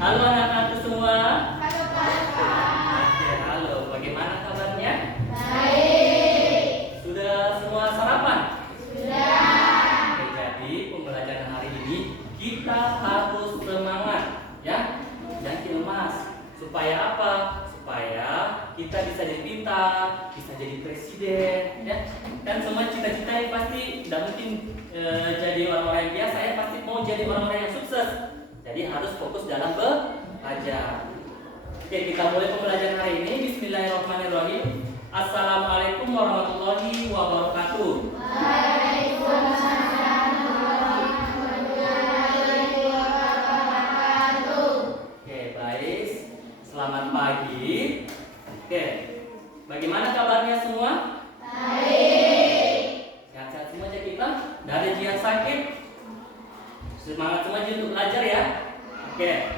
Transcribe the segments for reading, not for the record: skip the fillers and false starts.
Halo anak-anakku semua. Halo Pak. Oke, halo. Bagaimana kabarnya? Baik. Sudah semua sarapan? Sudah. Oke, jadi pembelajaran hari ini kita harus semangat, ya. Jangan lemas. Supaya apa? Supaya kita bisa jadi pintar, bisa jadi presiden, ya. Dan semua cita-cita yang pasti tidak mungkin jadi orang-orang yang biasa, ya. Pasti mau jadi orang-orang yang sukses. Jadi harus fokus dalam belajar. Oke, kita mulai pembelajaran hari ini. Bismillahirrahmanirrahim. Assalamualaikum warahmatullahi wabarakatuh. Waalaikumsalam warahmatullahi wabarakatuh. Oke, baik. Selamat pagi. Oke, bagaimana kabarnya semua? Baik. Sehat-sehat semua aja kita. Tidak ada yang sakit. Semangat semua aja untuk belajar ya. Oke.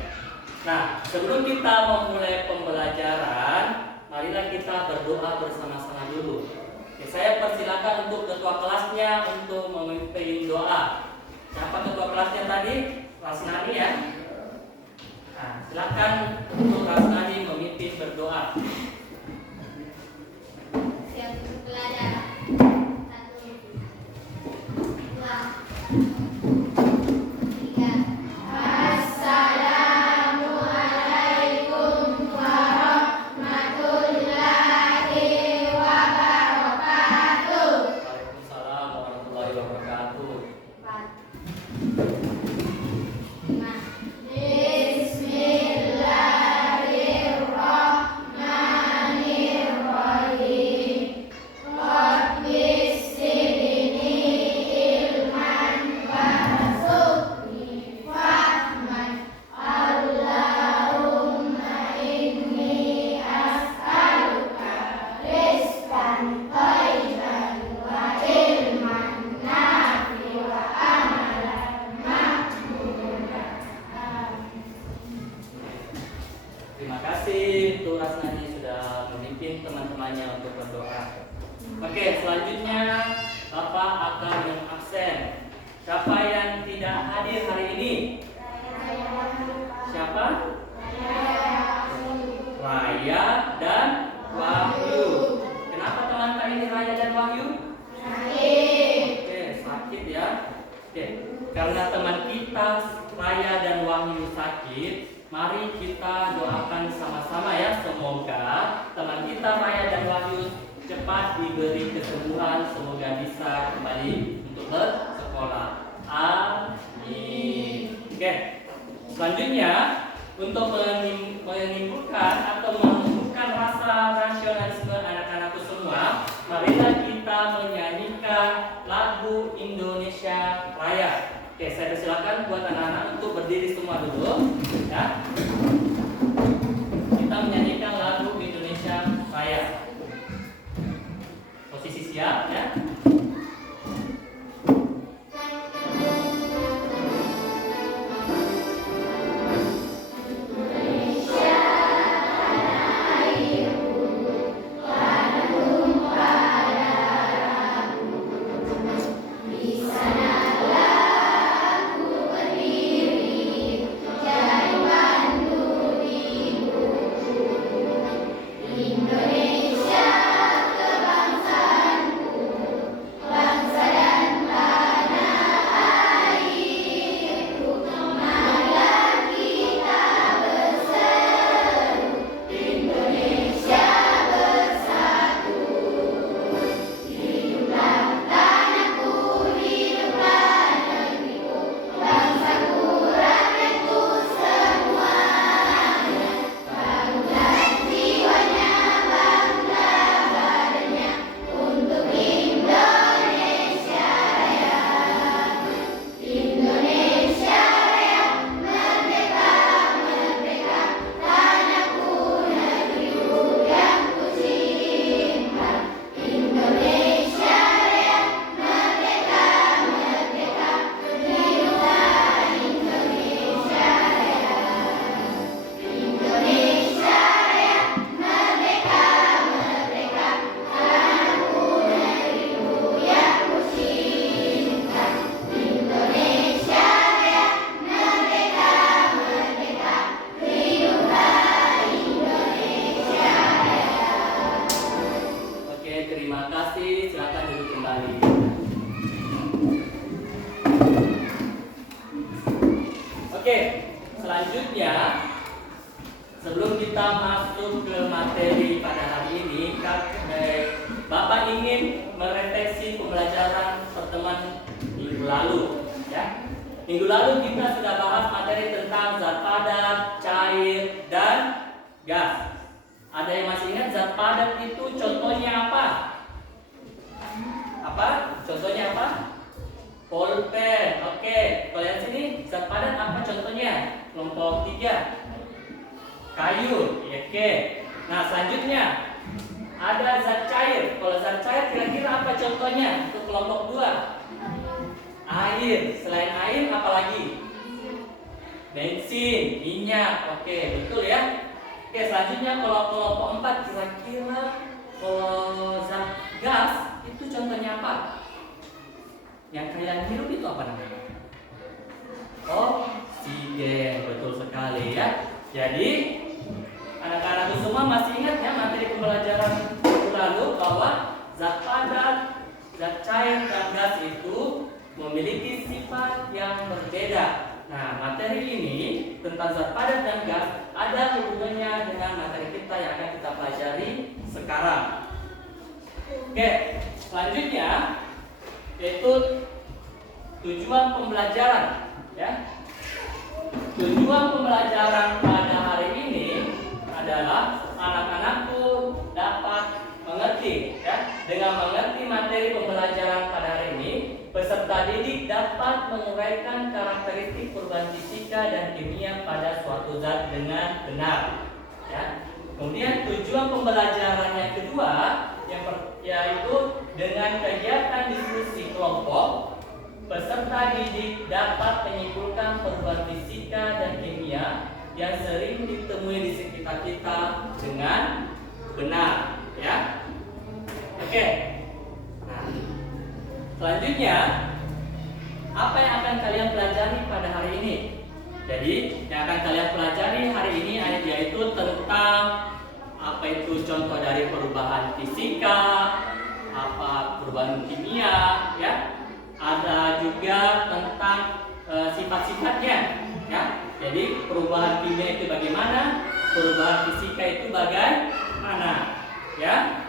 Nah, sebelum kita memulai pembelajaran, marilah kita berdoa bersama-sama dulu. Oke, saya persilakan untuk ketua kelasnya untuk memimpin doa. Siapa ketua kelasnya tadi? Rasnani ya. Nah, silakan untuk Rasnani memimpin berdoa. Siap untuk belajar. 1, 2, 3. Assalamualaikum warahmatullahi wabarakatuh. Waalaikumsalam warahmatullahi wabarakatuh. 4, 5. Bismillahirrahmanirrahim. Rabbis zidni ilman warzuqni fahman. Allahumma inni as'aluka rizqan thayyiban wa ilman nafi' wa amalan maqbulan. Terima kasih untuk Rasnani sudah memimpin teman-temannya untuk berdoa. Oke, selanjutnya Bapak akan yang absen. Siapa yang tidak hadir hari ini? Siapa? Raya dan Wahyu. Kenapa teman-teman ini Raya dan Wahyu? Oke, sakit ya. Oke, karena teman kita Raya dan Wahyu sakit, mari kita doakan sama-sama ya. Semoga teman kita Raya dan Wahyu cepat diberi kesembuhan, semoga bisa kembali untuk bersekolah. Amin. Oke, selanjutnya untuk menimbulkan atau menumbuhkan rasa nasionalisme anak-anakku semua, marilah kita menyanyikan lagu Indonesia Raya. Oke, saya persilakan buat anak-anak untuk berdiri semua dulu, ya. Kita menyanyikan lagu Indonesia Raya. Posisi siap, ya. Indonesia kebangsaanku, Oke, selanjutnya sebelum kita masuk ke materi pada hari ini, Bapak ingin merefleksi pembelajaran pertemuan minggu lalu, ya. Minggu lalu kita sudah bahas materi tentang zat padat, cair, dan gas. Ada yang masih ingat zat padat itu contohnya apa? Apa? Contohnya apa? Pulpen. Oke, kalau yang sini zat padat apa contohnya? Kelompok 3. Kayu. Oke. Nah, selanjutnya ada zat cair. Kalau zat cair kira-kira apa contohnya untuk kelompok 2? Air. Selain air apa lagi? Bensin, minyak. Oke, betul ya. Oke, selanjutnya kalau kelompok 4 kira-kira kalau zat gas itu contohnya apa? Yang kalian hirup itu apa namanya? Oksigen, betul sekali ya. Jadi anak-anakku semua masih ingat ya materi pembelajaran lalu bahwa zat padat, zat cair, dan gas itu memiliki sifat yang berbeda. Nah, materi ini tentang zat padat dan gas ada hubungannya dengan materi kita yang akan kita pelajari sekarang. Oke, selanjutnya yaitu tujuan pembelajaran, ya. Tujuan pembelajaran pada hari ini adalah anak-anakku dapat mengerti, ya. Dengan mengerti materi pembelajaran pada hari ini, peserta didik dapat menguraikan karakteristik perubahan fisika dan kimia pada suatu zat dengan benar, ya. Kemudian tujuan pembelajaran yang kedua yaitu dengan kegiatan diskusi kelompok, peserta didik dapat menyimpulkan perubahan fisika dan kimia yang sering ditemui di sekitar kita dengan benar, ya. Oke. Nah, selanjutnya apa yang akan kalian pelajari pada hari ini? Jadi, yang akan kalian pelajari hari ini yaitu tentang apa itu contoh dari perubahan fisika, apa perubahan kimia, ya. Ada juga tentang sifat-sifatnya, ya. Jadi perubahan kimia itu bagaimana, perubahan fisika itu bagaimana, ya.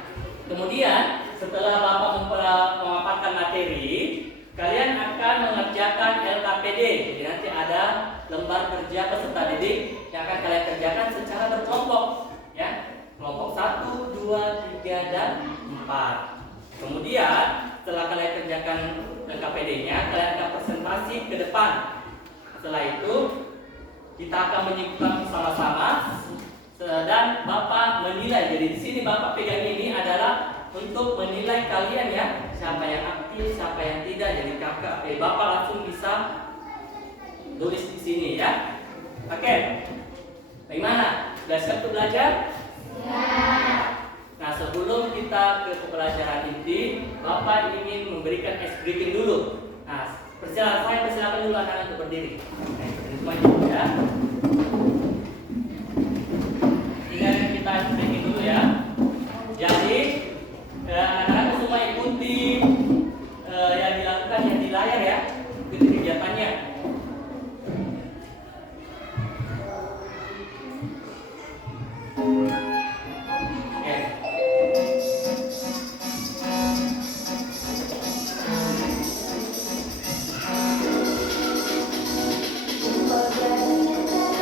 Kemudian setelah Bapak memaparkan materi, kalian akan mengerjakan LKPD. Jadi nanti ada lembar kerja peserta didik yang akan kalian kerjakan secara berkelompok, ya. Kelompok 1, 2, 3, dan 4. Kemudian setelah kalian kerjakan LKPD-nya, kalian akan presentasi ke depan. Setelah itu kita akan menyimpulkan bersama-sama dan Bapak menilai. Jadi di sini Bapak pegang ini adalah untuk menilai kalian, ya, siapa yang aktif, siapa yang tidak. Jadi kakak, Bapak langsung bisa tulis di sini, ya. Oke. Bagaimana? Sudah siap untuk belajar? Nah, sebelum kita ke pembelajaran inti, Bapak ingin memberikan ice breaking dulu. Nah, persilakan dulu anak-anak untuk berdiri. Semuanya, ya. Tinggal kita ice breaking dulu, ya. Jadi anak-anak semua ikuti yang dilakukan yang di layar, ya. Ikuti kegiatannya. Kau jadi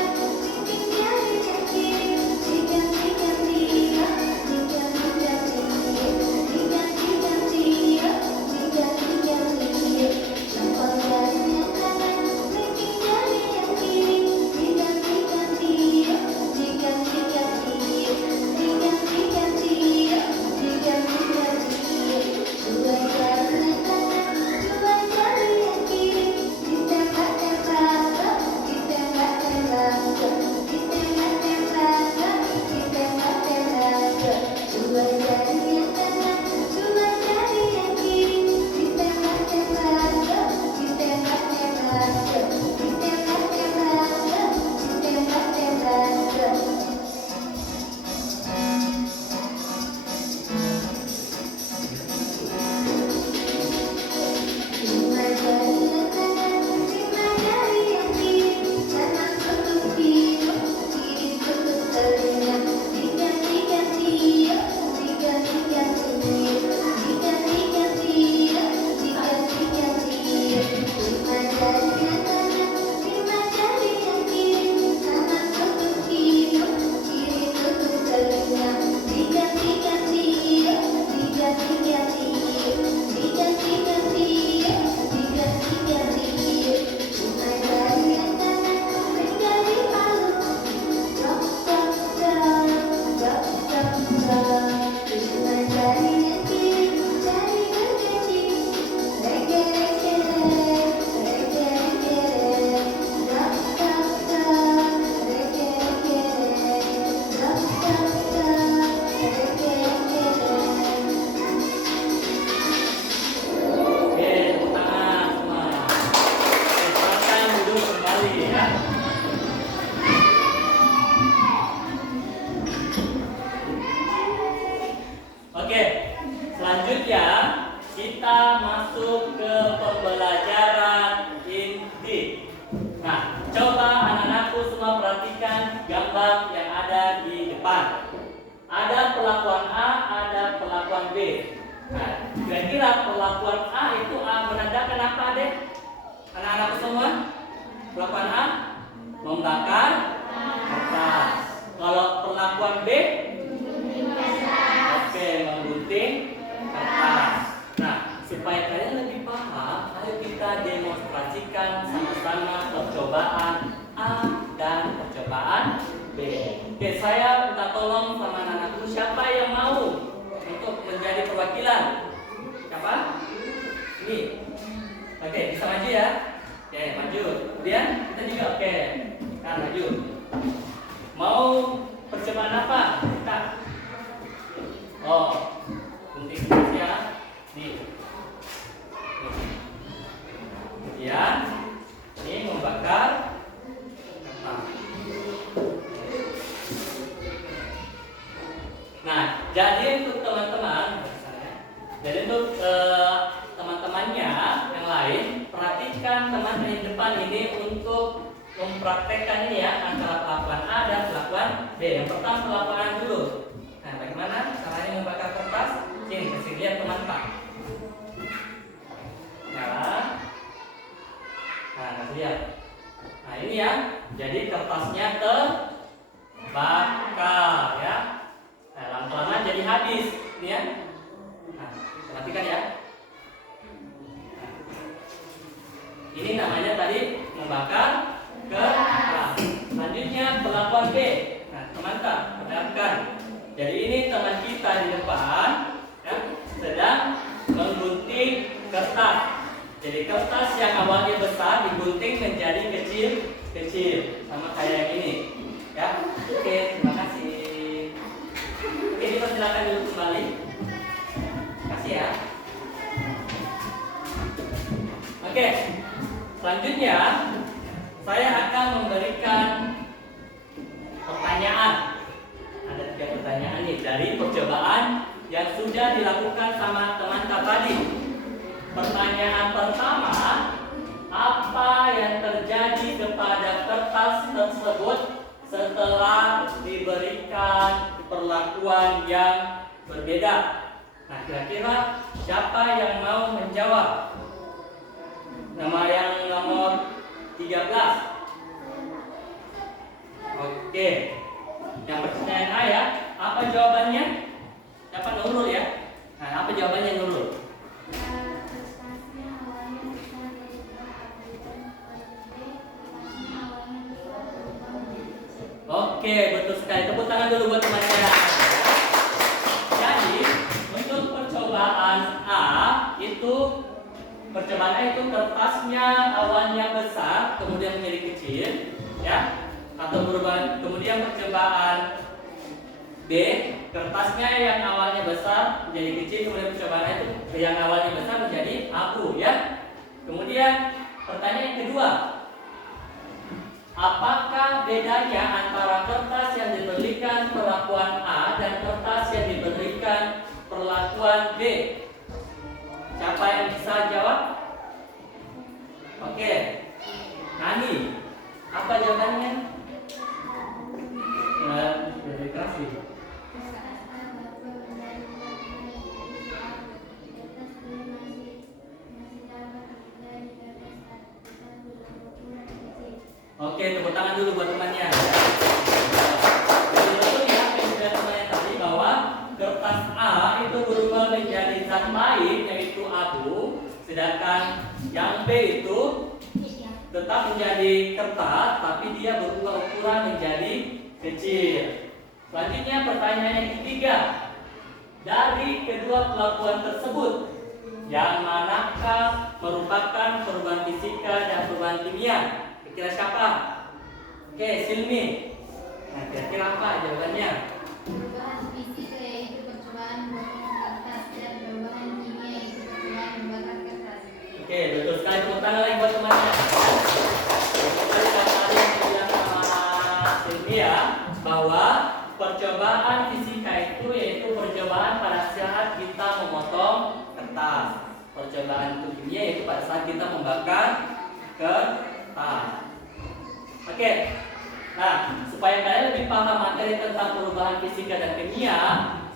Nah, coba anak-anakku semua perhatikan gambar yang ada di depan. Ada perlakuan A, ada perlakuan B. Nah, kira-kira perlakuan A itu menandakan apa, Dek? Anak-anakku semua? Perlakuan A membakar kertas. Kalau perlakuan B, oke, menggunting kertas. Nah, supaya kalian lebih paham, ayo kita demonstrasikan sama-sama percobaan A dan percobaan B. Oke, saya minta tolong sama anak-anakku, siapa yang mau untuk menjadi perwakilan? Siapa? Ini. Oke, bisa maju ya? Oke, maju. Kemudian kita juga oke. Nah, maju. Mau percobaan apa? Kita. Oh, gunting kertas ya. Nih. Kemudian ini membakar kertas. Nah, jadi untuk teman-teman, teman-temannya yang lain, perhatikan teman di depan ini untuk mempraktekkan ini ya, antara perlakuan A dan perlakuan B. Yang pertama perlakuan A dulu. Nah, bagaimana caranya membakar kertas? Sini, kasih lihat teman-teman. Nah, kasih lihat. Nah, ini ya. Jadi kertasnya terbakar ya. Nah, lama-lama jadi habis, ini ya. Nah, perhatikan ya. Nah, ini namanya tadi membakar kertas. Selanjutnya perlakuan B. Nah, teman-teman, perhatikan. Jadi ini teman kita di depan ya, sedang menggunting kertas. Jadi kertas yang awalnya besar digunting menjadi kecil-kecil, sama kayak yang ini. Ya, oke, terima kasih. Oke, dipersilakan dulu kembali. Kasih ya. Oke, selanjutnya saya akan memberikan pertanyaan. Ada 3 pertanyaan nih dari percobaan yang sudah dilakukan sama teman tadi. Pertanyaan pertama, apa yang terjadi kepada kertas tersebut setelah diberikan perlakuan yang berbeda? Nah, kira-kira siapa yang mau menjawab? Nama yang nomor 13. Oke. Yang pertanyaan A ya, apa jawabannya? Siapa Nurul ya? Nah, apa jawabannya Nurul? Oke, betul sekali. Tepuk tangan dulu buat teman-teman. Jadi, untuk percobaan A itu kertasnya awalnya besar, kemudian menjadi kecil, ya, atau berubah. Kemudian percobaan B, kertasnya yang awalnya besar menjadi kecil, kemudian percobaan A itu yang awalnya besar menjadi abu, ya. Kemudian pertanyaan yang kedua, apakah bedanya antara kertas yang diberikan perlakuan A dan kertas yang diberikan perlakuan B? Siapa yang bisa jawab? Oke, Nani, apa jawabannya? Lebih keras sih. Oke, tepuk tangan dulu buat temannya. Jadi betul ya, yang sudah temannya tadi bahwa kertas A itu berubah menjadi zat lain yaitu abu, sedangkan yang B itu tetap menjadi kertas, tapi dia berubah ukuran menjadi kecil. Selanjutnya pertanyaan yang ketiga, dari kedua perlakuan tersebut, yang manakah merupakan perubahan fisika dan perubahan kimia? Kira siapa? Oke, Silmi. Nah, kira-kira apa jawabannya? Perubahan fisika yaitu percobaan membakar kertas dan perubahan kimia yaitu percobaan membakar kertas. Oke, betul sekali. Tepuk tangan lagi buat temannya. Tadi tadi yang bilang sama Silmi ya, bahwa percobaan fisika itu yaitu percobaan pada saat kita memotong kertas. Percobaan kimia yaitu pada saat kita membakar kertas. Oke. Nah, supaya kalian lebih paham materi tentang perubahan fisika dan kimia,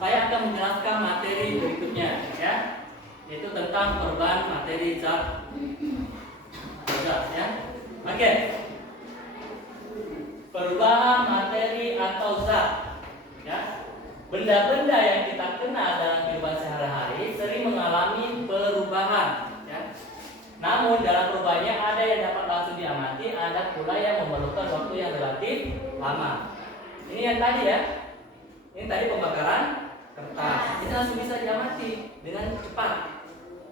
saya akan menjelaskan materi berikutnya, ya, yaitu tentang perubahan materi zat, ya. Oke. Perubahan materi atau zat, ya. Benda-benda yang kita kenal dalam kehidupan sehari-hari sering mengalami perubahan, ya. Namun dalam perubahannya ada yang dapat langsung diamati, ada pula yang memerlukan waktu yang relatif lama. Ini yang tadi ya. Ini tadi pembakaran kertas. Ini langsung bisa diamati dengan cepat.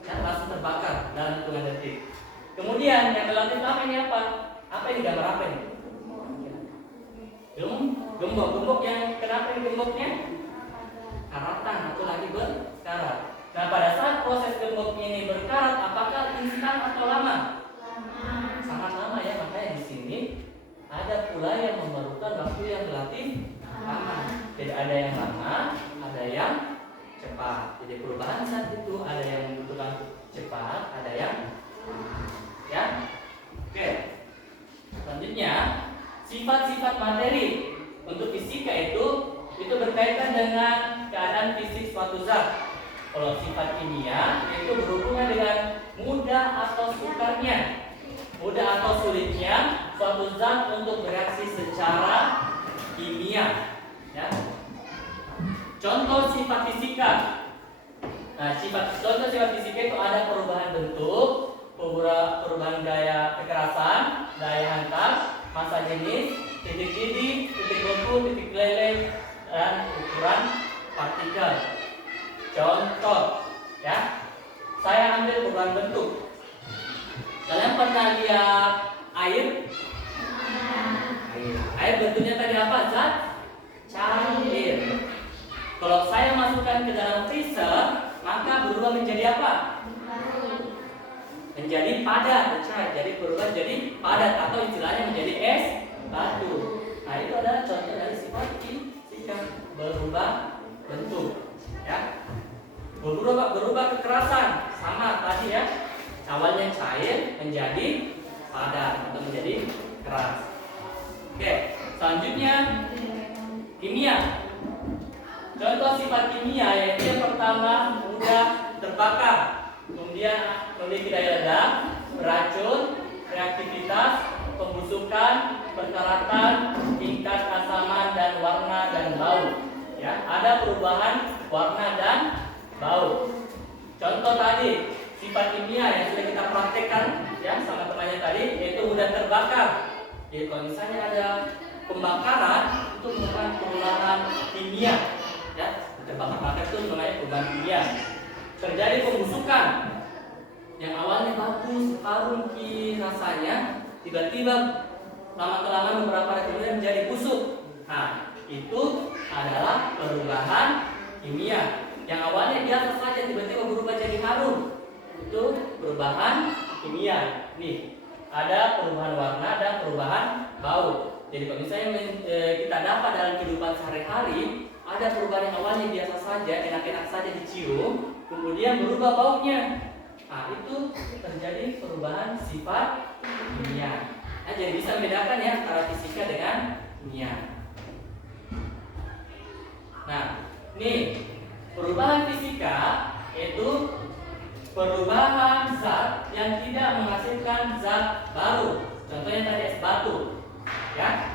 Ya, langsung terbakar dalam hitungan detik. Kemudian yang relatif lama ini apa? Apa ini, gambar apa ini? Gembok. Gembok yang kenapa ini gemboknya? Karatan atau lagi berkarat. Nah, pada saat proses gembok ini berkarat, apakah instan atau lama? Sangat lama ya, makanya di sini ada pula yang memerlukan waktu yang relatif lama. Jadi ada yang lama, ada yang cepat. Jadi perubahan saat itu ada yang membutuhkan cepat, ada yang ya. Oke. Selanjutnya, sifat-sifat materi. Untuk fisika itu berkaitan dengan keadaan fisik suatu zat. Kalau sifat kimia itu berhubungan dengan mudah atau sukarnya, mudah atau sulitnya suatu zat untuk bereaksi secara kimia. Ya. Contoh sifat fisika. Nah, contoh sifat fisika itu ada perubahan bentuk, perubahan daya kekerasan, daya hantar, massa jenis, titik didih, titik beku, titik leleh, dan ukuran partikel. Contoh, ya, saya ambil perubahan bentuk. Kalian pernah lihat air? Air bentuknya tadi apa? Zat cair. Kalau saya masukkan ke dalam freezer, maka berubah menjadi apa? Menjadi padat. Jadi berubah menjadi padat atau istilahnya menjadi es batu. Nah, itu adalah contoh dari sifat fisika, berubah bentuk, ya. Berubah kekerasan, sama tadi ya. Awalnya cair menjadi padat atau menjadi keras. Oke, selanjutnya kimia. Contoh sifat kimia yaitu yang pertama mudah terbakar, kemudian memiliki daya ledak, beracun, reaktivitas, pembusukan, perkaratan, tingkat keasaman dan warna dan bau. Ya, ada perubahan warna dan bau. Contoh tadi sifat kimia yang sudah kita praktekkan ya sama temannya tadi, yaitu mudah terbakar. Jadi kalau misalnya ada pembakaran itu merupakan perubahan kimia, ya, terbakar itu namanya perubahan kimia. Terjadi pembusukan yang awalnya bagus, harum rasanya, tiba-tiba lama-kelamaan beberapa hari kemudian menjadi busuk. Nah, itu adalah perubahan kimia. Yang awalnya biasa saja tiba-tiba berubah jadi harum. Itu perubahan kimia. Nih, ada perubahan warna dan perubahan bau. Jadi kalau misalnya kita dapat dalam kehidupan sehari-hari, ada perubahan yang awalnya biasa saja, enak-enak saja dicium, kemudian berubah baunya. Nah, itu terjadi perubahan sifat kimia. Nah, jadi bisa membedakan ya antara fisika dengan kimia. Nah, nih perubahan fisika itu perubahan zat yang tidak menghasilkan zat baru. Contohnya tadi es batu, ya.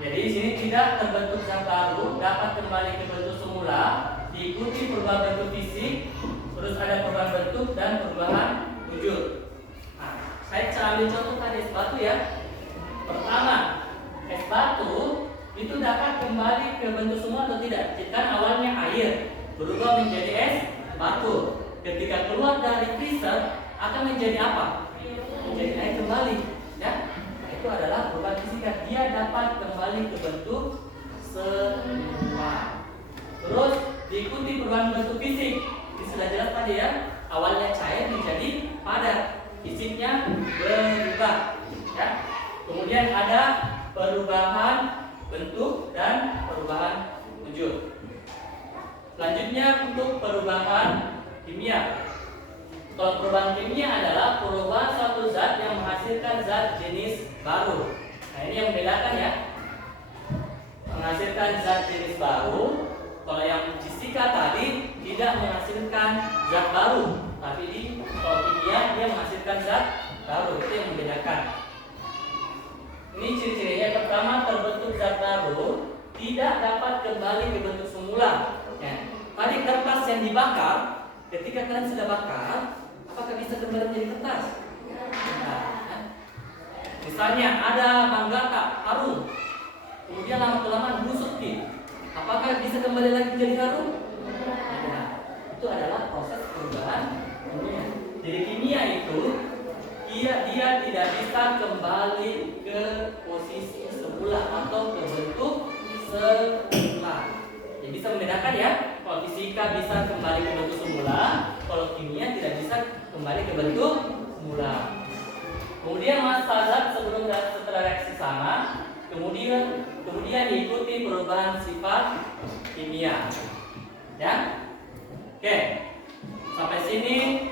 Jadi di sini tidak terbentuk zat baru, dapat kembali ke bentuk semula, diikuti perubahan bentuk fisik, terus ada perubahan bentuk dan perubahan wujud. Nah, saya ambil contoh tadi es batu ya. Pertama, es batu itu dapat kembali ke bentuk semula atau tidak? Kan awalnya air, berubah menjadi es batu. Ketika keluar dari freezer akan menjadi apa? Menjadi air kembali, ya. Nah, itu adalah perubahan fisika. Dia dapat kembali ke bentuk semula. Terus diikuti perubahan bentuk fisik. Ini sudah jelas tadi ya. Awalnya cair menjadi padat, fisiknya berubah, ya. Kemudian ada perubahan bentuk dan perubahan wujud. Selanjutnya untuk perubahan kimia. Kalau perubahan kimia adalah perubahan suatu zat yang menghasilkan zat jenis baru. Nah, ini yang membedakan ya. Menghasilkan zat jenis baru. Kalau yang fisika tadi tidak menghasilkan zat baru, tapi kalau kimia dia menghasilkan zat baru. Itu yang membedakan. Ini ciri-cirinya. Pertama, terbentuk zat baru tidak dapat kembali ke bentuk semula. Ya. Tadi kertas yang dibakar, ketika kalian sudah bakar, apakah bisa kembali menjadi kertas? Nah, misalnya ada manggata harum, kemudian lama-kelamaan busuk nih. Apakah bisa kembali lagi menjadi harum? Tidak. Itu adalah proses perubahan kimia. Jadi kimia itu dia tidak bisa kembali ke posisi semula atau ke bentuk semula. Jadi bisa membedakan ya. Kalau fisika bisa kembali ke bentuk semula, kalau kimia tidak bisa kembali ke bentuk semula. Kemudian massa zat sebelum dan setelah reaksi sama, kemudian diikuti perubahan sifat kimia. Ya, oke. Sampai sini,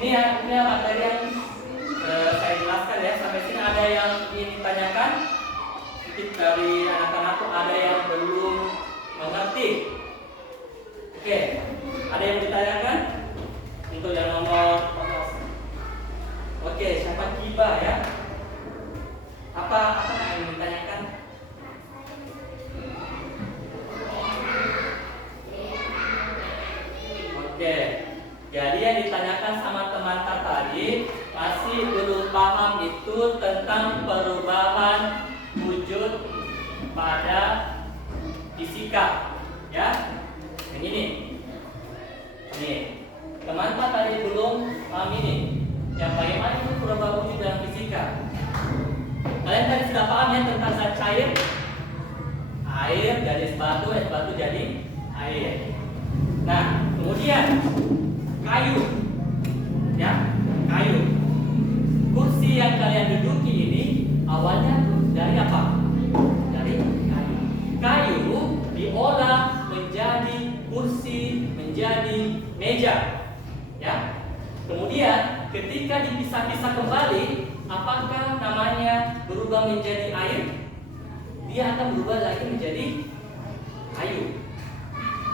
ini materi yang saya jelaskan ya. Sampai sini ada yang ingin ditanyakan? Mungkin dari anak-anak ada yang belum mengerti. Oke, ada yang ditanyakan? Untuk yang nomor 14. Oke, siapa Kiba ya? Apa yang ditanyakan? Oke, jadi yang ditanyakan sama teman tadi masih belum paham itu tentang perubahan wujud pada fisika, ya. Yang ini, teman tadi belum paham ini. Yang bagaimana itu perubahan wujud dalam fisika? Kalian tadi sudah paham ya tentang zat cair? Air jadi es batu jadi air. Nah, kemudian kayu, ya, kayu. Kursi yang kalian duduki ini awalnya dari apa? Dari kayu. Kayu diolah menjadi kursi, menjadi meja, ya. Kemudian ketika dipisah-pisah kembali, apakah namanya berubah menjadi air? Dia akan berubah lagi menjadi kayu.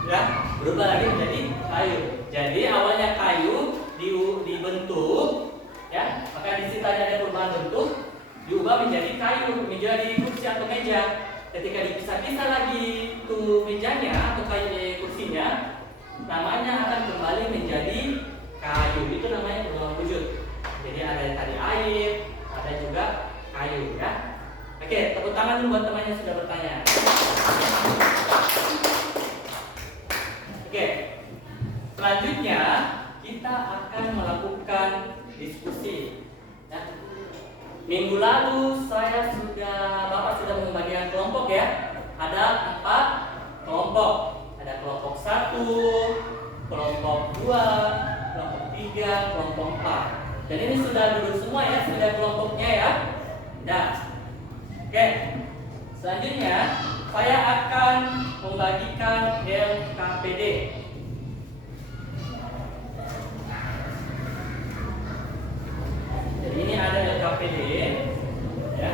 Ya, berubah lagi menjadi kayu. Jadi awalnya kayu dibentuk, ya, maka di situ ada perubahan bentuk, diubah menjadi kayu, menjadi kursi atau meja. Ketika dipisah-pisah lagi tuh mejanya atau kayu kursinya, namanya akan kembali menjadi kayu. Itu namanya perubahan wujud. Jadi ada yang tadi air, ada juga kayu, ya. Oke, tepuk tangan dulu buat teman yang sudah bertanya. Oke, selanjutnya kita akan melakukan diskusi. Ya. Minggu lalu Bapak sudah membagikan kelompok ya. Ada 4 kelompok. Ada kelompok 1, kelompok 2, kelompok 3, kelompok 4. Dan ini sudah duduk semua ya, sudah kelompoknya ya. Nah, oke. Selanjutnya saya akan membagikan LKPD. Jadi ini ada LKPD, ya.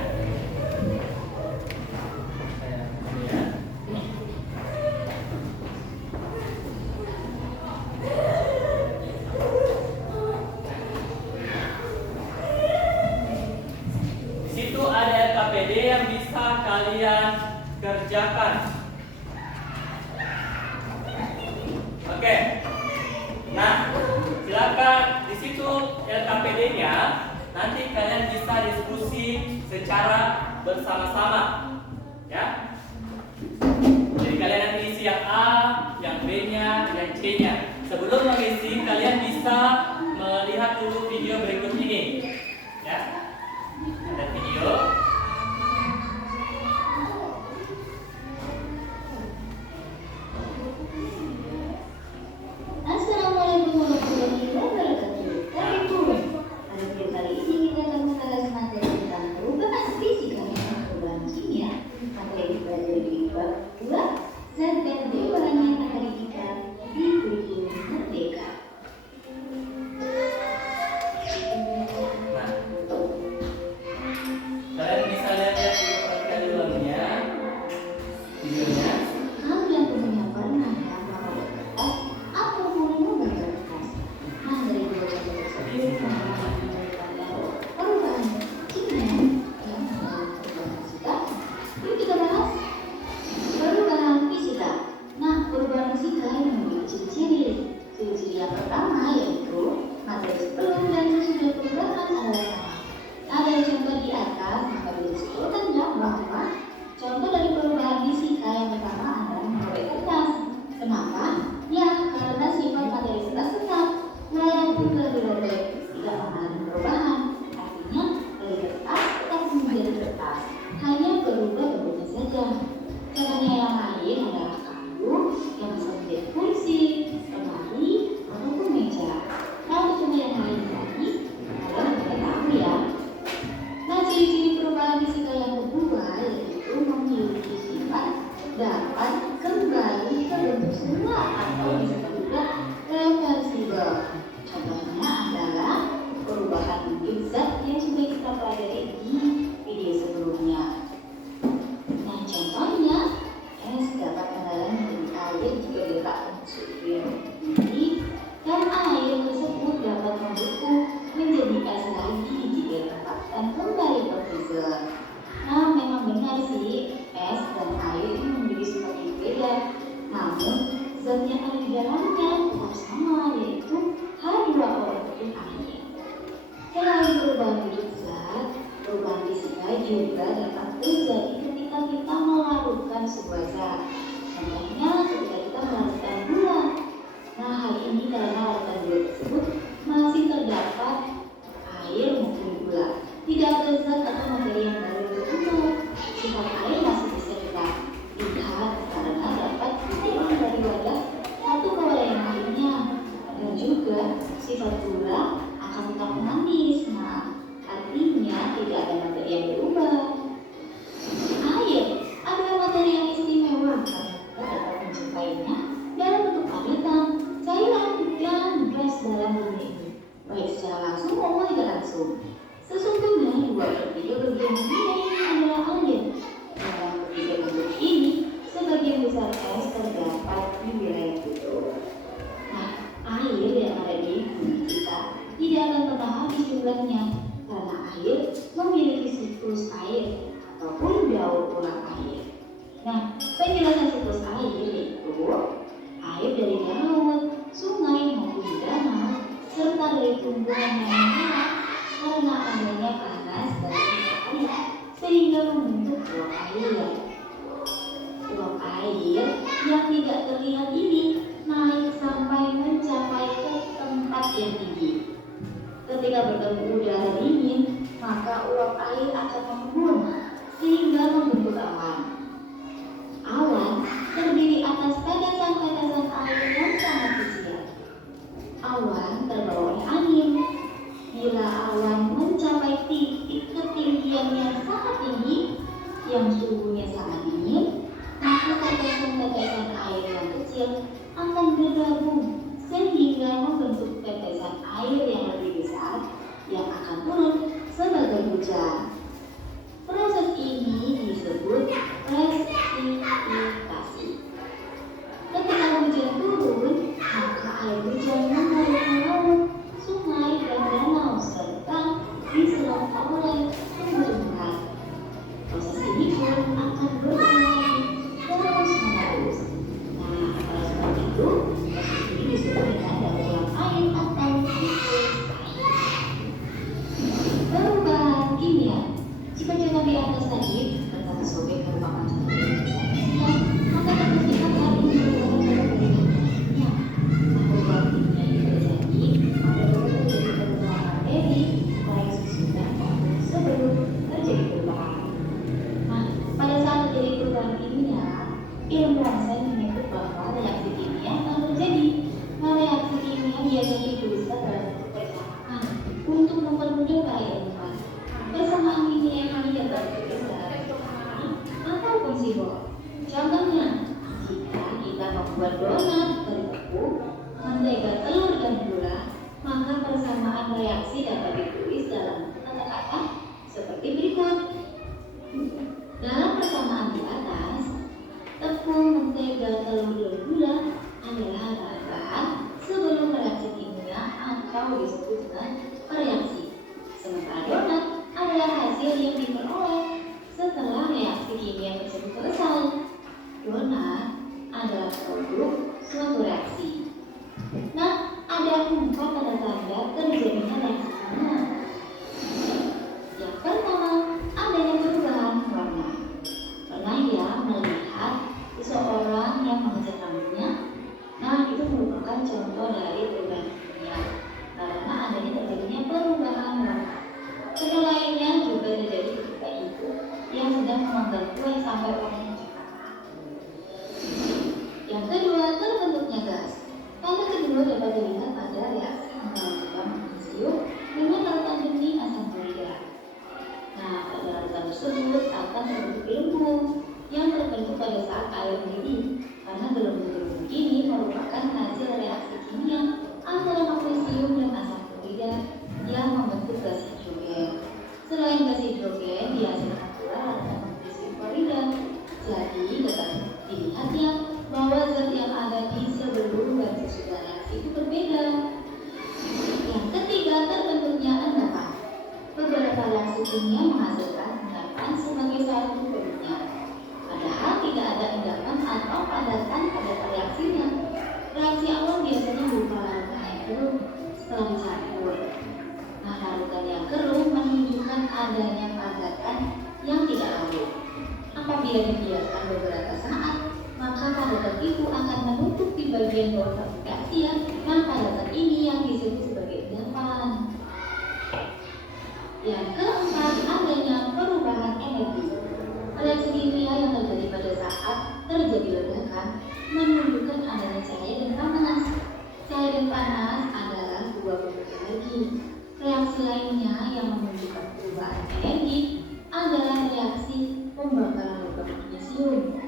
Di situ ada LKPD yang bisa kalian kerjakan. Oke. Nah, silakan di situ LKPD-nya. Nanti kalian bisa diskusi secara bersama-sama, ya. Jadi kalian nanti isi yang A, yang B-nya, yang C-nya. Sebelum mengisi, kalian bisa melihat dulu video berikut ini, ya. Ada video. Assalamualaikum warahmatullahi wabarakatuh. Pada video kali ini kita akan membahas materi tentang perubahan fisika dan perubahan kimia. Materi dipelajari di bab 2, zat dan perubahan yang akan dididik di kurikulum Merdeka. Nah, kalian bisa lihat dapat kembali ke bentuk semula atau disebut juga reversibel. Contohnya adalah perubahan bentuk zat yang sudah kita pelajari di video sebelumnya. Nah, contohnya es dapat kembali menjadi air jika diletakkan suhu yang tinggi, dan air tersebut dapat membeku menjadi es lagi jika ditempatkan kembali ke freezer. Nah, memang benar sih, es dan air ini memiliki sifat yang berbeda, namun zat yang ada di dalamnya tetap sama, yaitu H2O itu air. Selain perubahan bentuk zat, perubahan fisika juga dapat terjadi ketika kita melarutkan sebuah zat. Contohnya ketika kita melarutkan gula. Nah, hal ini karena larutan gula tersebut masih terdapat air maupun gula. Tidak ada zat atau materi yang baru berbentuk. Sifat air masih bisa kita lihat karena dapat turun dari wadah satu ke wadah yang lainnya. Dan juga sifat gula akan tetap manis. Nah, artinya tidak ada materi yang berubah. Air adalah materi yang istimewa karena kita dapat menjumpainya dalam bentuk padat, cairan, dan gas dalam dunia ini, baik secara langsung maupun tidak langsung. Sesungguhnya 2/3 bagian dunia ini adalah air. Dalam 3 bentuk ini, sebagian besar es terdapat di wilayah itu. Nah, air yang ada di bumi kita tidak akan pernah habis jumlahnya karena air memiliki siklus air ataupun daur ulang air. Nah, penjelasan siklus air yaitu air dari laut, sungai maupun danau, serta dari tumbuhan yang mengalir karena adanya panas dari air sehingga membentuk uap air. Uap air yang tidak terlihat ini naik sampai mencapai ke tempat yang tinggi. Ketika bertemu udara dingin, maka uap air akan mengembun sehingga membentuk awan. Awan terdiri atas tetesan-tetesan air yang sangat kecil. Awan terbawa oleh angin. Bila awan mencapai titik ketinggian yang sangat tinggi, yang suhunya sangat dingin, maka tetesan-tetesan air yang kecil akan bergabung sehingga membentuk tetesan air yang lebih besar yang akan turun sebagai hujan. Proses ini disebut presipitasi. Ketika hujan turun, maka air hujan mengalir ke laut, sungai, dan danau serta diserap oleh tumbuhan. Proses ini pun akan berulang terus-menerus. Nah, kalau seperti itu, proses ini disebut dengan daur ulang air atau siklus air. Perubahan kimia. Jika contoh di atas tadi berkata sobek merupakan contoh kimia, maka terdapat hal ini merupakan contoh dari kimia. Nah, perubahan kimia ini terjadi pada terjadi perubahan materi baik sesudah maupun sebelum terjadi perubahan. Nah, pada saat terjadi perubahan kimia, ilmuwan sains menyebut bahwa reaksi kimia akan terjadi. Nah, reaksi kimia biasanya dituliskan dalam bentuk persamaan untuk mempermudah keilmuan. Persamaan ini yang hanya dapat dituliskan ataupun simbol. Contohnya, jika kita membuat donat dari tepung, mentega, telur, dan gula, maka persamaan reaksi dapat ditulis dalam kata-kata seperti berikut. Dalam persamaan di atas, tepung, mentega, telur, dan gula adalah bahan sebelum reaksi kimia atau disebut dengan reaksi. Sementara donat adalah hasil yang diperoleh setelah reaksi kimia tersebut selesai. Donat adalah produk suatu reaksi. Nah, ada 4 tanda-tanda terjadinya reaksi kimia. Yang pertama, adanya perubahan warna. Pernah ya melihat seseorang yang mengecat rambutnya? Nah, itu merupakan contoh dari perubahan kimia karena adanya terjadinya perubahan warna. Contoh lainnya juga terjadi ketika ibu yang sedang memanggang kue sampai warnanya coklat. Yang kedua, terbentuknya gas. Tanda kedua dapat dilihat pada reaksi antara gas magnesium dengan larutan bening asam klorida. Nah, pada larutan tersebut akan terbentuk gelembung yang terbentuk pada saat air mendidih, karena gelembung-gelembung ini merupakan hasil reaksi kimia antara magnesium dan asam klorida yang membentuk gas hidrogen. Selain gas hidrogen, dihasilkan pula ada magnesium klorida. Jadi dapat dilihat ya bahwa zat yang ada di sebelum dan sesudah reaksi itu berbeda. Yang ketiga, terbentuknya endapan. Beberapa reaksi kimia menghasilkan endapan sebagai satu produknya. Padahal tidak ada endapan atau padatan pada reaksinya. Reaksi awal biasanya berupa larutan yang keruh setelah dicampur. Nah, larutan yang keruh menunjukkan adanya padatan yang tidak larut. Apabila dibiarkan beberapa saat, maka padatan itu akan menutup di bagian bawah fabrikasi ya. Nah, padatan ini yang disebut sebagai endapan. Yang keempat, adanya perubahan energi. Reaksi kimia yang terjadi pada saat terjadi ledakan menunjukkan adanya cahaya dan panas. Cahaya dan panas adalah dua bentuk energi. Reaksi lainnya yang menunjukkan perubahan energi adalah reaksi pembakaran logam magnesium,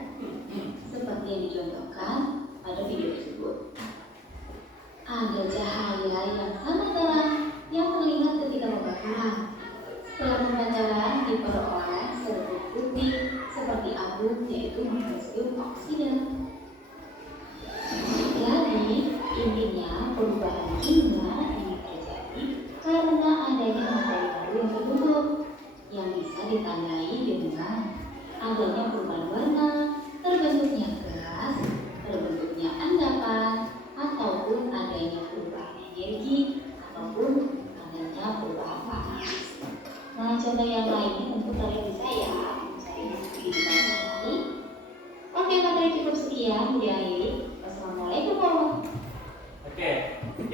seperti yang dicontohkan pada video tersebut. Ada cahaya yang sangat terang yang terlihat ketika pembakaran. Setelah pembakaran diperoleh serbuk putih seperti abu, yaitu magnesium oksida. Jadi intinya perubahan kimia ini terjadi karena adanya materi baru yang terbentuk, yang bisa ditandai dengan adanya perubahan warna, terbentuknya gas, terbentuknya endapan, ataupun adanya perubahan energi, ataupun adanya perubahan panas. Nah, contoh yang lainnya tentu kalian bisa ya mencari kehidupan sehari. Oke, materi cukup sekian diakhiri. Wassalamualaikum warahmatullahi wabarakatuh. Oke,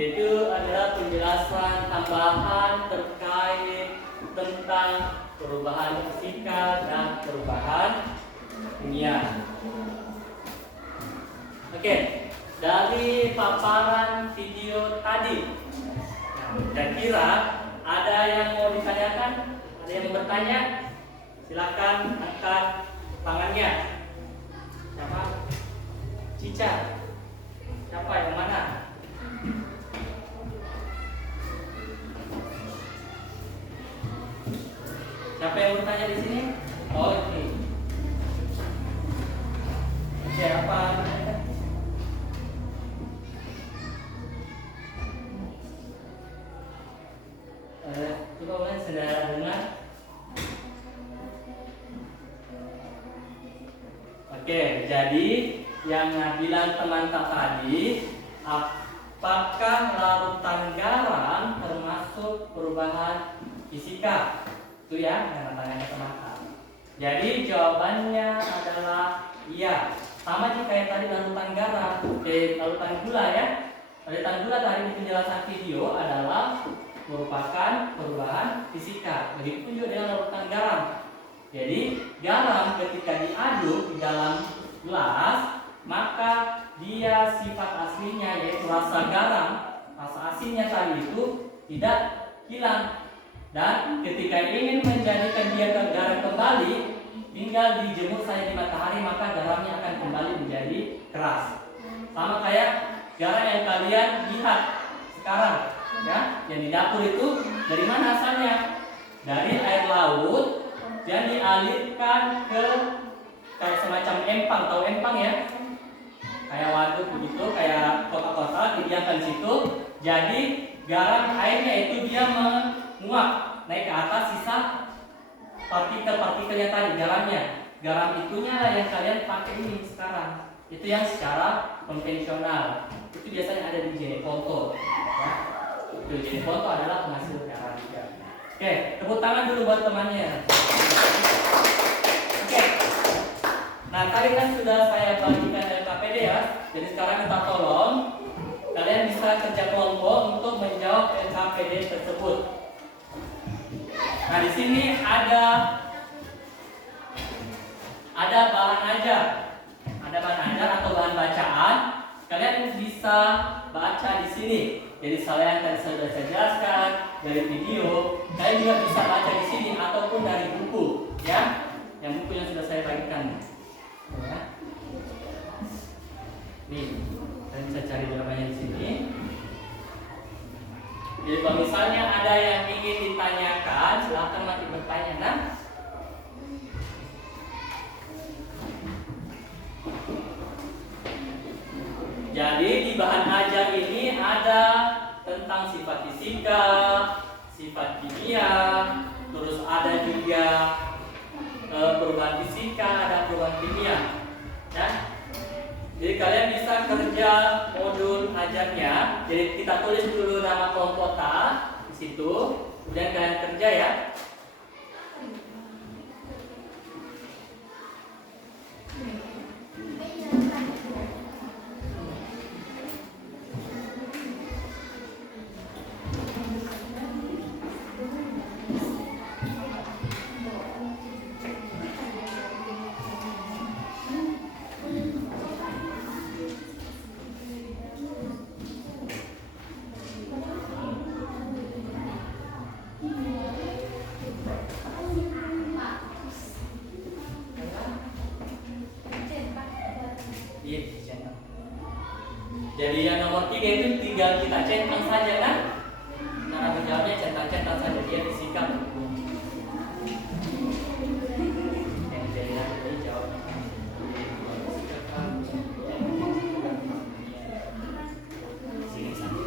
itu adalah penjelasan tambahan terkait tentang perubahan fisika dan perubahan kimia. Oke, dari paparan video tadi, kira-kira ada yang mau ditanyakan? Ada yang mau bertanya? Silakan angkat tangannya. Siapa? Cica. Siapa yang mana? Siapa yang bertanya di sini? Oh, ini. Siapa? Coba kalian saudara dengar. Oke, jadi yang bilang teman tadi, apakah larutan garam termasuk perubahan fisika? Itu ya yang tanya teman-teman. Jadi jawabannya adalah iya. Sama juga kayak tadi larutan garam, larutan gula ya. Larutan gula tadi di penjelasan video adalah merupakan perubahan fisika. Begitu juga dengan larutan garam. Jadi garam ketika diaduk di dalam gelas, maka dia sifat aslinya yaitu rasa garam, rasa asinnya tadi itu tidak hilang. Dan ketika ingin menjadikan dia garam kembali, tinggal dijemur saja di matahari, maka garamnya akan kembali menjadi keras. Sama kayak garam yang kalian lihat sekarang, ya, yang di dapur itu dari mana asalnya? Dari air laut yang dialirkan ke kayak semacam empang, tahu empang ya? Kayak waduk begitu, kayak kota-kota didiamkan di situ. Jadi garam airnya itu dia menguap naik ke atas, sisa partikel-partikelnya tadi garamnya. Garam itunya lah yang kalian pakai ini sekarang. Itu yang secara konvensional. Itu biasanya ada di Jeneponto. Ya. Itu Jeneponto adalah penghasil garam juga. Oke, tepuk tangan dulu buat temannya. Oke. Nah, tadi kan sudah saya bagikan LKPD ya. Jadi sekarang kita tolong kalian bisa kerja kelompok untuk menjawab LKPD tersebut. Nah, di sini ada bahan ajar. Ada bahan ajar atau bahan bacaan. Kalian bisa baca di sini. Jadi saya yang tadi sudah saya jelaskan dari video, kalian juga bisa baca di sini ataupun dari buku, ya. Yang buku yang sudah saya bagikan. Jadi di bahan ajar ini ada tentang sifat fisika, sifat kimia, terus ada juga perubahan fisika, ada perubahan kimia. Ya. Jadi kalian bisa kerja modul ajarnya. Jadi kita tulis dulu nama kelompok di situ, kemudian kalian kerja ya. Jadi yang nomor 3 itu tinggal kita centang saja kan? Cara menjawabnya centang-centang saja, dia fisika. Yang jadi tadi jawabnya. Sini saja.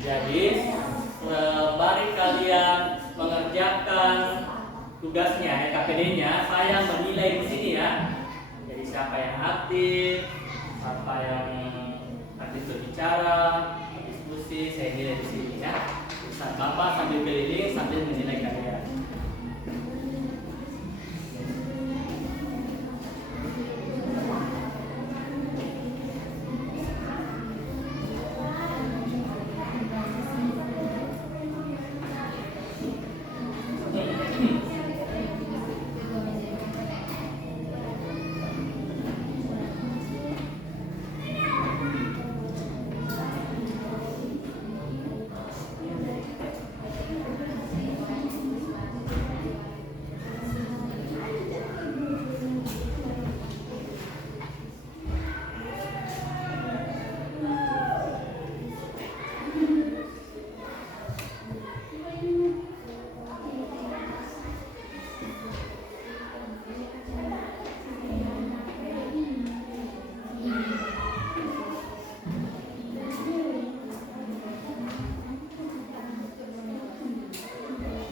Jadi sembari kalian mengerjakan tugasnya KPD-nya, saya menilai di sini ya. Jadi siapa yang aktif, siapa yang aktif berbicara, diskusi, saya nilai di sini ya. Bapak sambil keliling sambil menilai kalian.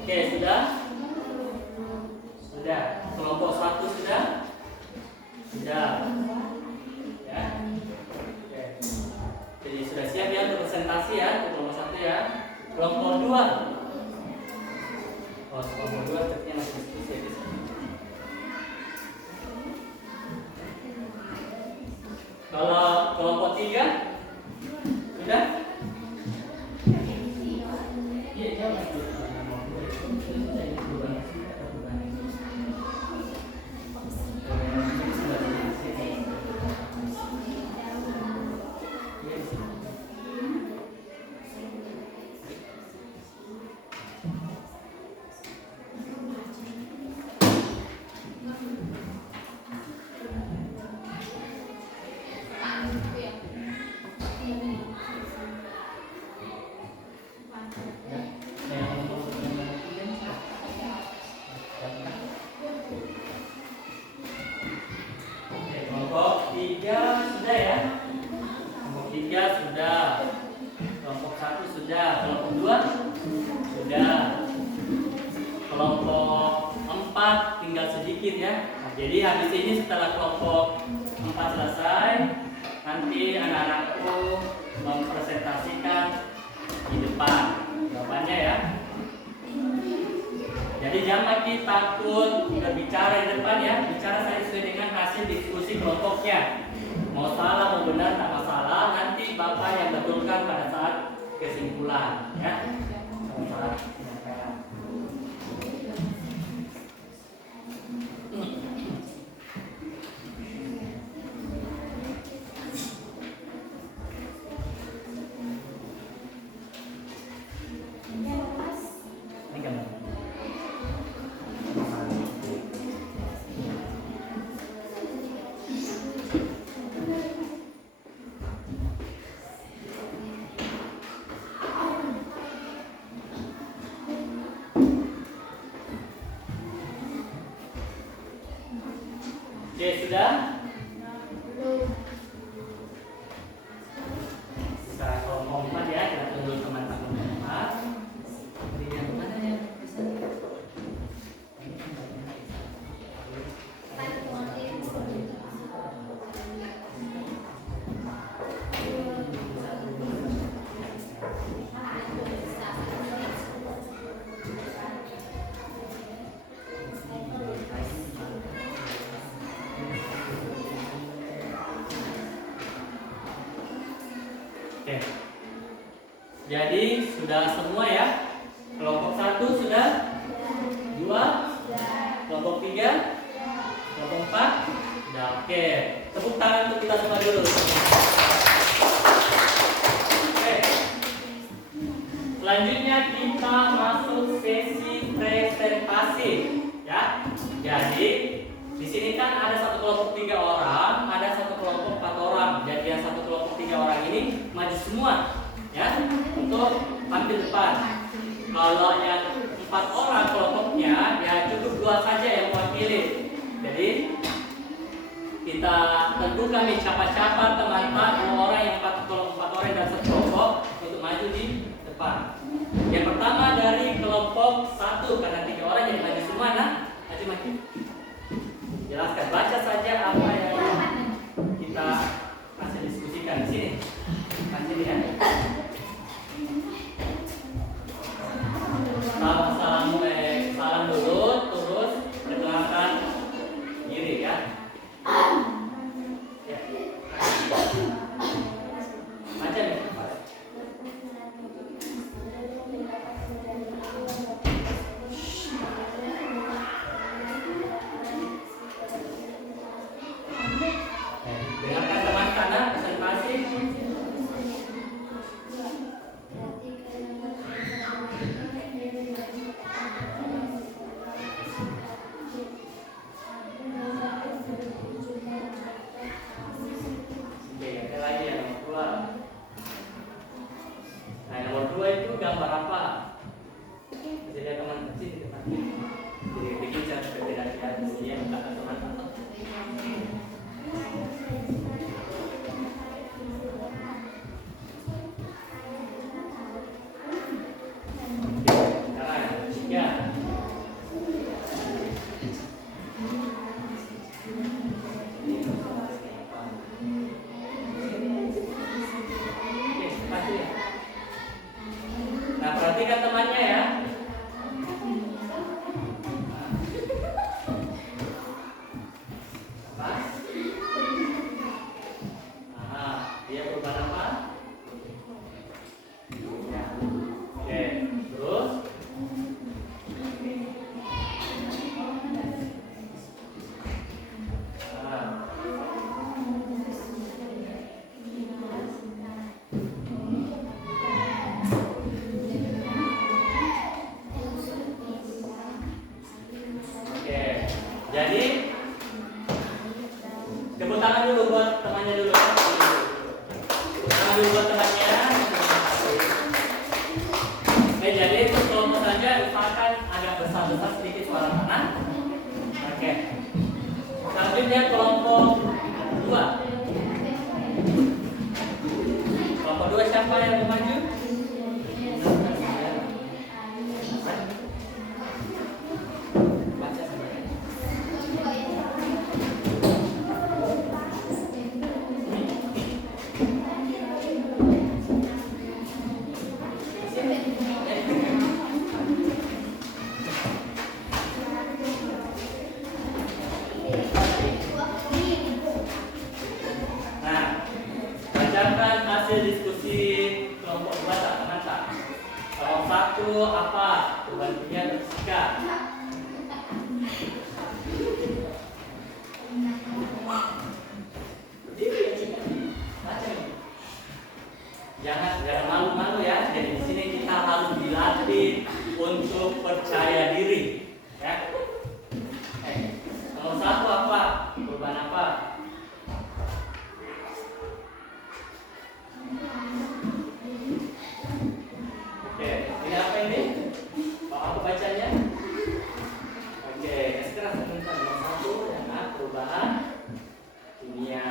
Oke, sudah? Sudah. Kelompok 1 sudah? Sudah. Ya. Oke. Jadi sudah siap ya untuk presentasi ya, untuk kelompok 1 ya. Kelompok 2. Oh, kelompok 2 ceritanya masih diskusi ya di sini. Kalau kelompok 3 sudah? Iya, jawab. Kelompok 3 sudah ya? Kelompok 3 sudah. Kelompok 1 sudah. Kelompok 2 sudah. Kelompok 4 tinggal sedikit ya. Nah, jadi habis ini setelah kelompok 4 selesai, nanti anak-anakku mempresentasikan di depan jawabannya ya. Jadi jangan lagi takut berbicara di depan ya. Bicara saya sesuai dengan hasil diskusi kelompoknya. Mau salah mau benar tak masalah. Nanti Bapak yang betulkan pada saat kesimpulan ya. Pada saat penyampaian. Ini gambar. Oke, sudah? Kita kelompok 4 ya, kita tunggu teman-teman 4. Yang mana ya? Oke. Jadi sudah semua ya. Kelompok 1 sudah? 2? Kelompok 3? Kelompok 4? Sudah. Oke. Tepuk tangan untuk kita semua dulu. Oke. Selanjutnya kita masuk sesi presentasi ya. Jadi di sini kan ada satu kelompok 3 orang, ada satu kelompok 4 orang. Jadi yang satu kelompok 3 orang ini maju semua ya untuk ambil depan. Kalau yang 4 orang kelompoknya ya cukup 2 saja yang mewakili. Jadi kita tentukan nih siapa-siapa teman-teman 2 orang yang 4 orang dan satu kelompok untuk maju di depan. Yang pertama dari kelompok 1 karena 3 orang jadi maju semua nah, maju. Jelaskan, baca saja apa yang kita masih diskusikan di sini. Masih lihat. Salam dulu, terus perkenalkan diri ya. Ya. Baca nih. Dengarkan teman kanan presentasi. Oke, ada lagi yang nomor 2. Nah, nomor 2 itu gambar apa? Jadi ada teman kecil di depannya. Jadi bikin cara perbedaan ya, dia minta teman-teman. Sekarang yang ketiga. Oke, jadi untuk kelompok saja usahakan agak besar-besar sedikit suara kanan. Oke. Selanjutnya kelompok 2. Kelompok 2 siapa yang mau maju? Baca sebenarnya. Nah, bacakan hasil diskusi kelompok 2 tak teman tak? Kelompok 1 apa? Perubahannya fisika. Baca. Jangan malu-malu ya. Jadi di sini kita harus dilatih untuk percaya diri. Ya. Nomor 1 apa? Perubahan apa? Oke, ini apa ini? Apa bacanya? Oke, sekarang teman-teman nomor 1 yang A perubahan kimia.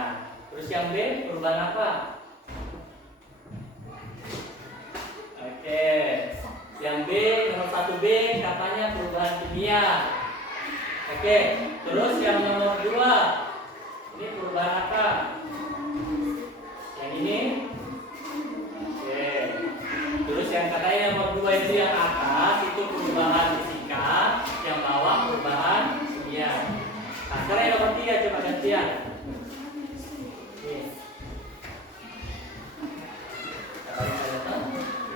Terus yang B perubahan apa? Oke, yang B nomor 1B katanya perubahan kimia. Oke, terus yang nomor 2 ini perubahan apa? Yang ini? Oke, terus yang katanya nomor 2 itu yang atas itu perubahan fisika, yang bawah perubahan kimia. Nah, sekarang yang nomor 3 coba gantian. Oke.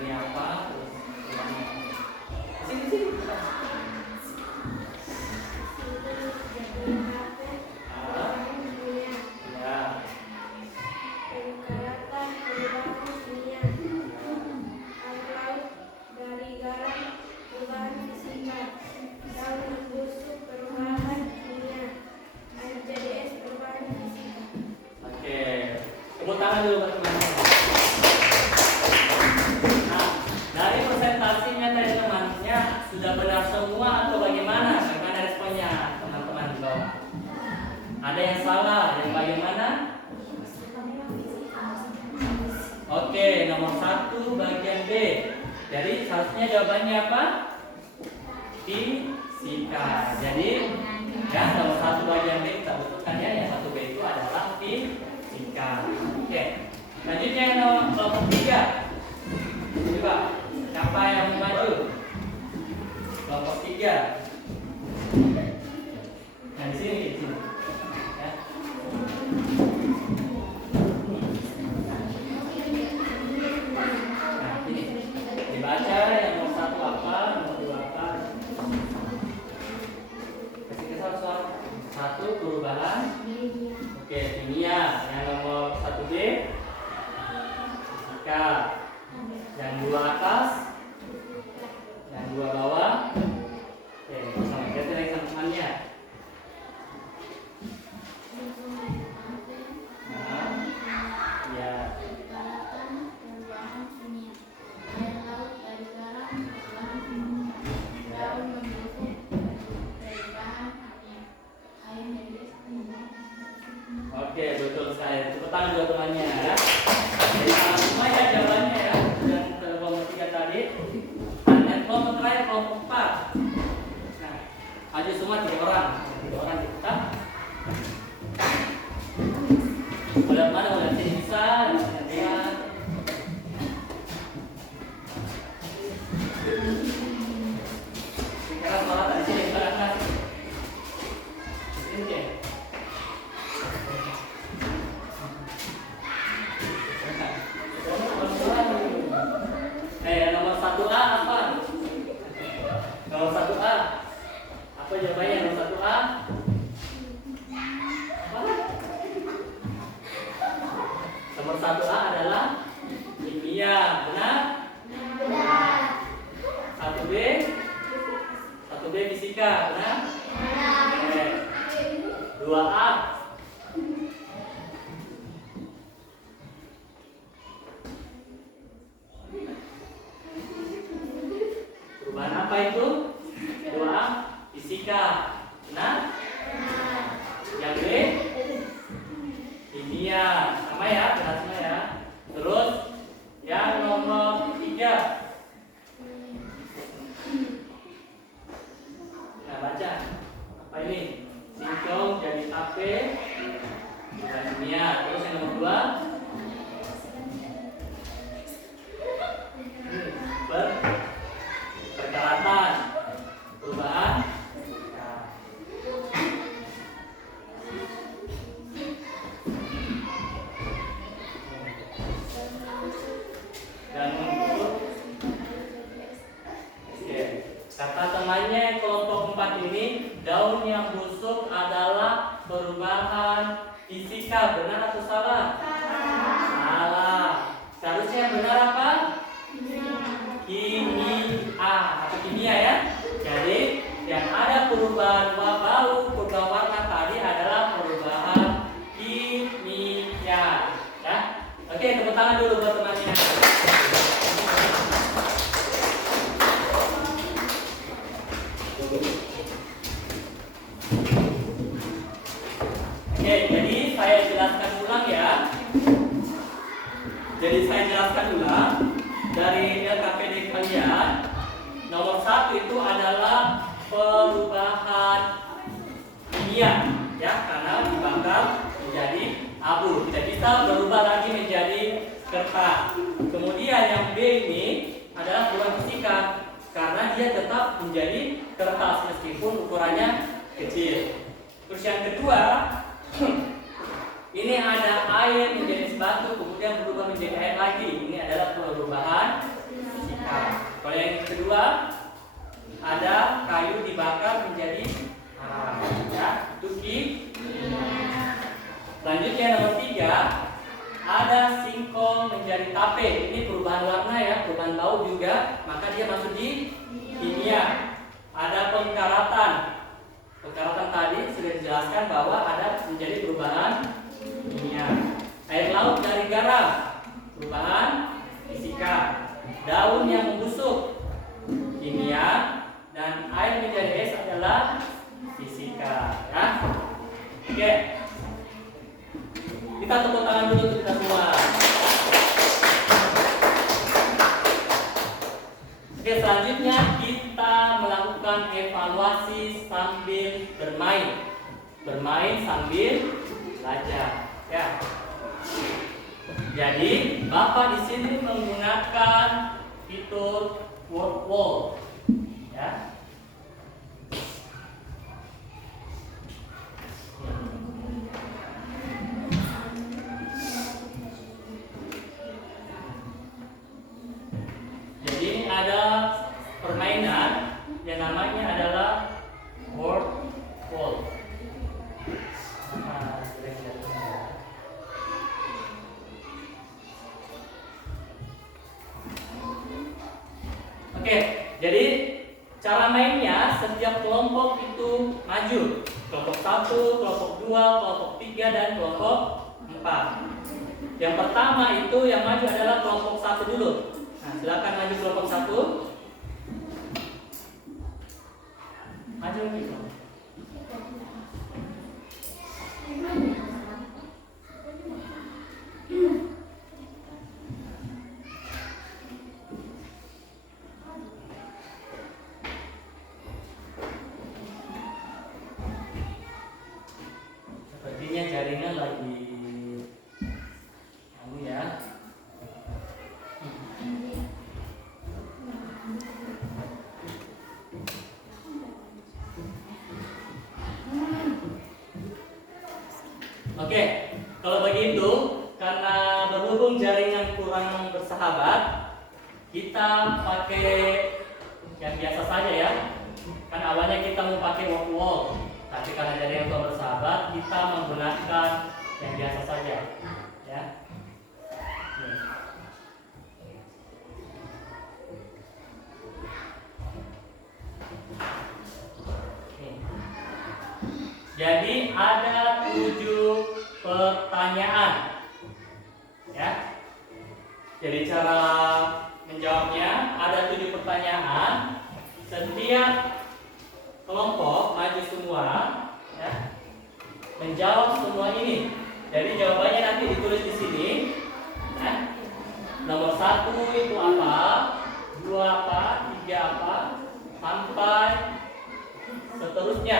Ini apa? Terus sini. Tepuk tangan dulu buat teman-teman. Nah, dari presentasinya teman-temannya sudah benar semua atau bagaimana? Bagaimana responnya teman-teman di bawah? Ada yang salah, ada yang bagaimana? Oke, nomor 1 bagian B. Jadi seharusnya jawabannya apa? Fisika. Jadi ya nomor 1 bagian B kita betulkan ya. Yang 1B itu adalah fisika. Oke. Selanjutnya yang nomor 3. Coba siapa yang mau maju? Kelompok 3. Nah di sini. Ya. Nah ini dibaca yang nomor 1 apa, nomor 2 apa. Kasih suara. 1 perubahan. Oke, kimia. Yang nomor 1B fisika. Yang 2 atas. Yang 2 bawah. Oke, sama kita lagi sama temannya. Nah, ya. Oke, betul sekali. Tepuk tangan buat temannya ya. Jadi semua ya jawabannya ya. Yang kelompok 3 tadi. Dan kelompok terakhir kelompok 4. Nah, maju semua 3 orang. 3 orang kita. Udah mana udah sini bisa, lihat. Sekarang suara tadi sini ke atas. Ini deh. Nomor 1A apa? Nomor 1A. Apa jawabannya nomor 1A? Apa? Nomor 1A adalah kimia, benar? Benar. 1B? 1B fisika, benar? Benar. 2A. Perubahan apa itu? Dua fisika. Benar? Yang B kimia. Sama ya, benar semua ya. Terus yang nomor 3. Nah, baca. Apa ini? Singkong jadi tape. Bukan kimia. Terus yang nomor 2. Perkaratan. Perubahan. Dan untuk kata temannya kelompok 4 ini, daun yang busuk adalah perubahan fisika. Benar atau salah? Salah. Seharusnya yang benar apa? Kimia atau kimia ya. Jadi yang ada perubahan bau, perubahan warna tadi adalah perubahan kimia. Ya. Oke, tepuk tangan dulu buat temannya. Oke, jadi saya jelaskan ulang ya. Dari LKPD kalian. Nomor 1 itu adalah perubahan kimia, ya, karena dibakar menjadi abu, tidak bisa berubah lagi menjadi kertas. Kemudian yang B ini adalah perubahan fisika, karena dia tetap menjadi kertas meskipun ukurannya kecil. Terus yang kedua, ini ada air menjadi es batu, kemudian berubah menjadi air lagi. Ini adalah perubahan fisika. Kalau yang kedua, ada kayu dibakar menjadi arang, ya, itu kimia. Selanjutnya nomor 3, ada singkong menjadi tape. Ini perubahan warna ya, perubahan bau juga, maka dia masuk di kimia. Ada pengkaratan. Pengkaratan tadi sudah dijelaskan bahwa ada menjadi perubahan kimia. Air laut dari garam, perubahan fisika. Daun yang membusuk, kimia. Dan air menjadi es adalah fisika, ya. Oke, kita tepuk tangan dulu untuk kita semua. Oke, selanjutnya kita melakukan evaluasi sambil bermain sambil belajar, ya. Jadi Bapak di sini menggunakan fitur word wall, ya. Jadi ini ada permainan yang namanya adalah word wall. Oke, jadi cara mainnya setiap kelompok itu maju. Kelompok 1, kelompok 2, kelompok 3, dan kelompok 4. Yang pertama itu yang maju adalah kelompok 1 dulu. Nah, silakan maju kelompok 1. Maju gitu. Sepertinya jaringan lagi ya. Oke, kalau begitu, karena berhubung jaringan kurang bersahabat, kita pakai yang biasa saja ya. Kan awalnya kita mau pakai wall, tapi karena jaringan kurang bersahabat, kita menggunakan yang biasa saja, ya. Jadi ada 7 pertanyaan, ya. Jadi cara menjawabnya ada 7 pertanyaan. setiap kelompok maju semua, ya, menjawab semua ini. Jadi jawabannya nanti ditulis di sini. Ya. Nomor 1 itu apa, 2 apa, 3 apa, sampai seterusnya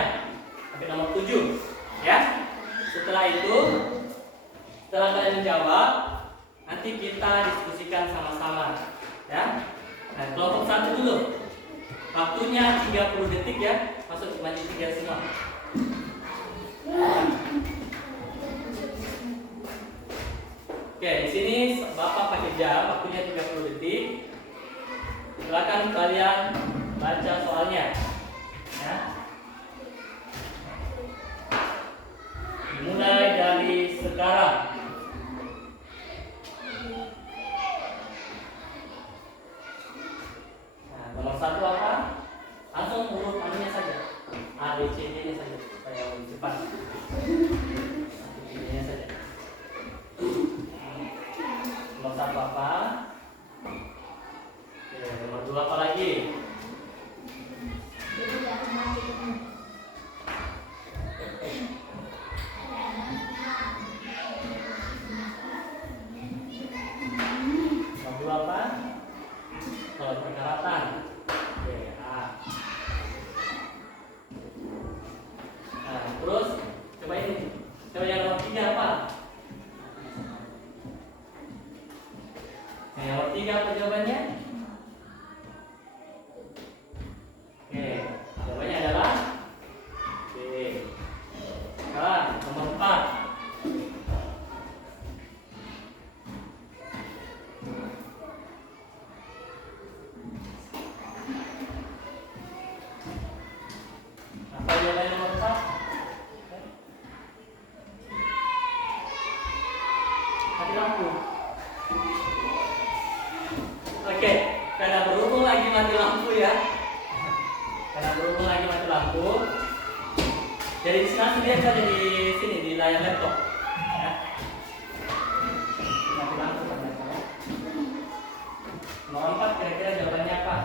sampai nomor 7. Ya. Setelah itu, setelah kalian menjawab, nanti kita diskusikan sama-sama. Ya. Nah, kelompok 1 dulu. Waktunya 30 detik ya. Masuk maju 3 semua. Oke, di sini Bapak pakai jam, waktunya 30 detik. Silakan kalian baca soalnya. Ya. Mulai dari sekarang. Nah, nomor 1 apa? Langsung urut anunya saja. A, B, C, D nya saja. Supaya lebih cepat. D-nya saja. Nomor 1 apa? Oke, nomor 2 apa lagi? Nomor 2 apa? Kalau perkaratan. Oke, A. Nah, terus coba ini. Coba yang nomor 3 apa? Nah, yang nomor 3 apa jawabannya? Oke, jawabannya adalah B. Sekarang nomor 4. Apa jawabannya nomor 4? Mati lampu. Oke, karena berhubung lagi mati lampu ya. Karena berhubung lagi mati lampu. Jadi di sini dia ada di sini di layar laptop. Ya. Mati lampu ternyata. Nomor 4 kira-kira jawabannya apa?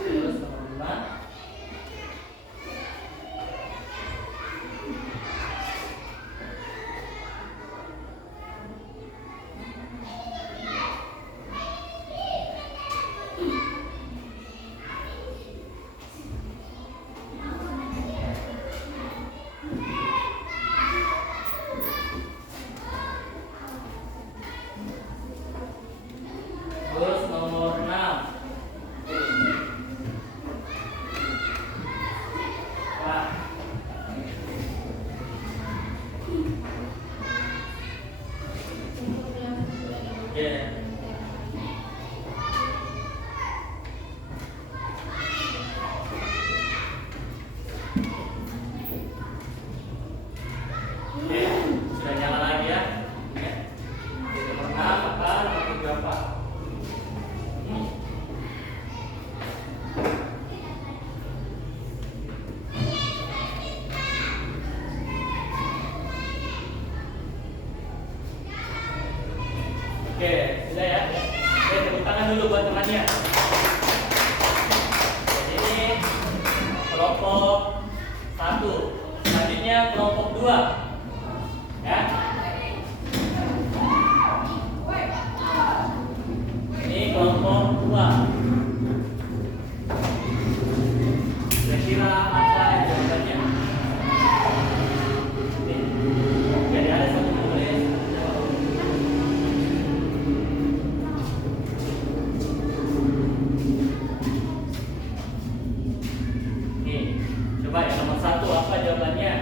Terus nomor 5. Terus nomor 6. Wah. Oke. Oke, sudah nyala lagi ya. Oke. Nomor 6 apa? Nomor 7 apa? Oke, sudah ya. Oke, tepuk tangan dulu buat temannya. Jadi ini kelompok 1. Selanjutnya kelompok 2. Ya. Ini kelompok 2. Kira-kira apa jawabannya? Nih. Jadi ada satu menulis. Nih, coba yang nomor 1 apa jawabannya?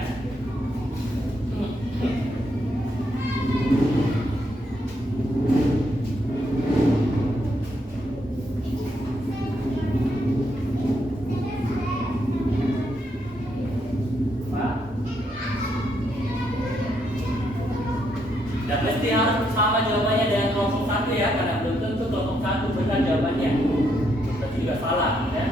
Pak? Dan mesti harus sama jawabannya dengan kelompok 1 ya, karena belum tentu kelompok 1 benar jawabannya. Berarti juga salah ya.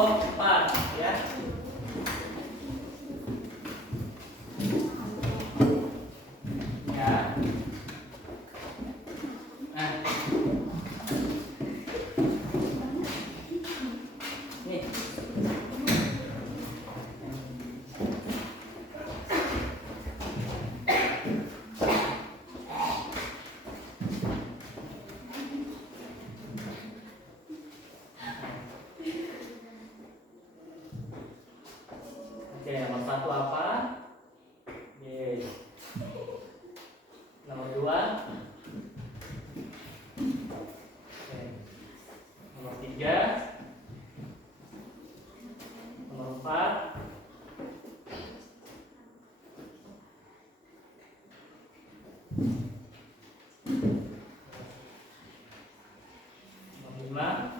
kelompok 4 ya. Ya. Nah. Nih. Oke, nomor 1 apa? Oke. Nomor 2. Oke. Nomor 3. Nomor 4. Nomor 5.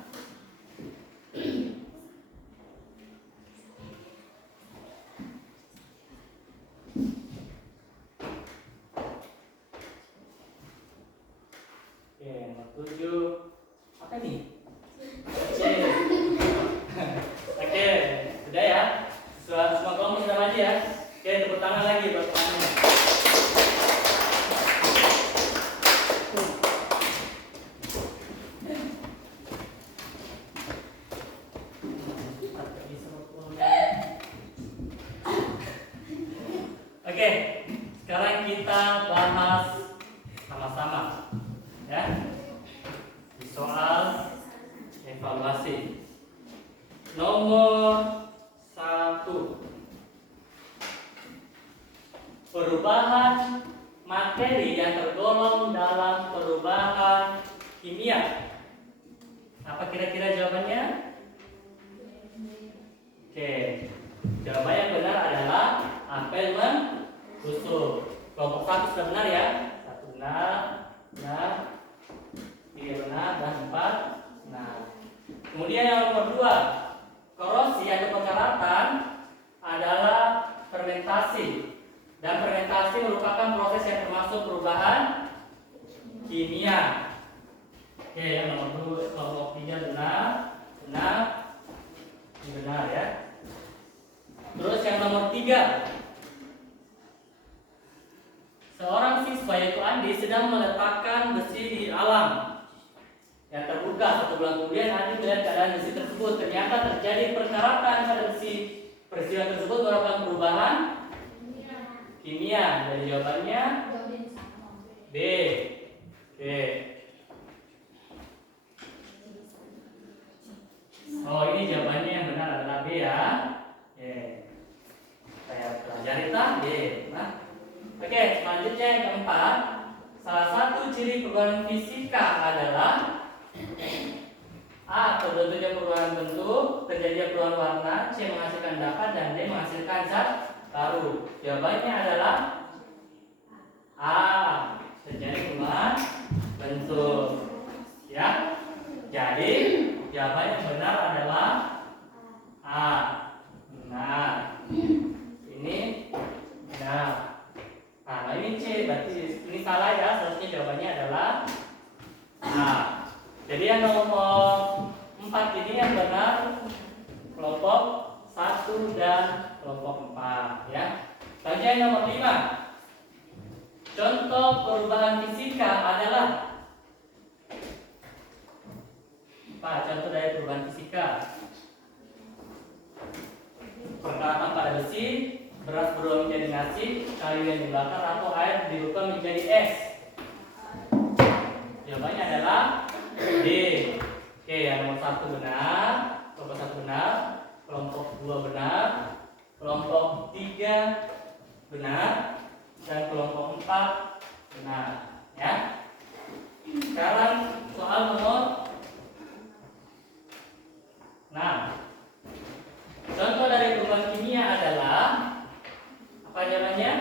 Oke, nomor 7. Apa nih? C. Oke, sudah ya. Semua kelompok sudah maju ya. Oke, tepuk tangan lagi buat temannya. Oke, sekarang kita bahas sama-sama ya di soal evaluasi nomor 1. Perubahan materi yang tergolong dalam perubahan kimia. Apa kira-kira jawabannya? Oke, jawaban yang benar adalah apel membusuk. Kelompok 1 sudah benar ya. 1 benar, benar, 3 benar, dan 4 benar. Kemudian yang nomor 2, korosi atau pengeratan adalah fermentasi. Dan fermentasi merupakan proses yang termasuk perubahan kimia. Oke, yang nomor 2, kelompok 3 benar, benar, ini benar ya. Terus yang nomor 3, seorang siswa yaitu Andi sedang meletakkan besi di alam yang terbuka. 1 bulan kemudian Andi melihat keadaan besi tersebut. Ternyata terjadi perkaratan pada besi. Peristiwa tersebut merupakan perubahan kimia. Dari jawabannya B. Oke. Oh, ini jawabannya yang benar adalah B ya. Oke. Saya pelajari tadi. Nah. Oke, selanjutnya yang keempat, salah satu ciri perubahan fisika adalah A. Terbentuknya perubahan bentuk, terjadinya perubahan warna, C. Menghasilkan dapat, dan D. Menghasilkan zat baru. Jawabannya adalah A. Terjadi perubahan bentuk. Ya. Jadi jawaban yang benar adalah A. Benar. Ini benar. Nah, ini C, berarti ini salah ya. Seharusnya jawabannya adalah A. Jadi yang nomor 4 ini yang benar kelompok 1 dan kelompok 4 ya. Selanjutnya yang nomor 5. Contoh perubahan fisika adalah apa? Contoh dari perubahan fisika. Perkaratan pada besi, beras berubah menjadi nasi, kayu yang dibakar, atau air dirubah menjadi es. Jawabannya adalah D. Oke, yang nomor 1 benar, kelompok 1 benar, kelompok 2 benar, kelompok 3 benar, dan kelompok 4 benar. Ya. Sekarang soal nomor 6. Contoh dari perubahan kimia adalah apa jawabannya?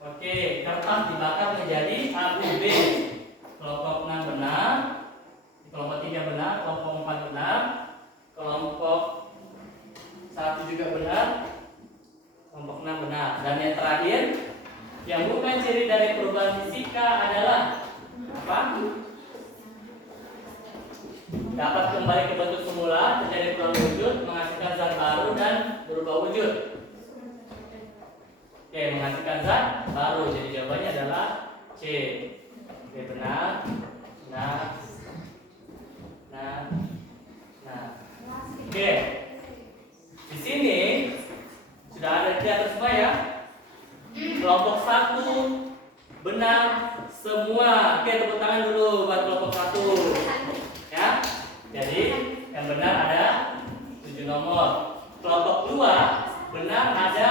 Oke, kertas dibakar menjadi abu B. Kelompok 6 benar, kelompok 3 benar, kelompok 4 benar, kelompok 1 juga benar, kelompok 6 benar. Dan yang terakhir, yang bukan ciri dari perubahan fisika adalah apa? dapat kembali ke bentuk semula, terjadi perubahan wujud, menghasilkan zat baru dan berubah wujud. Oke, menghasilkan zat baru. Jadi jawabannya adalah C. Oke, benar. Nah. Oke. Di sini sudah ada di atas semua ya. Kelompok 1 benar semua. Oke, tepuk tangan dulu buat kelompok 1. Ya. Jadi yang benar ada 7 nomor. Kelompok 2 benar ada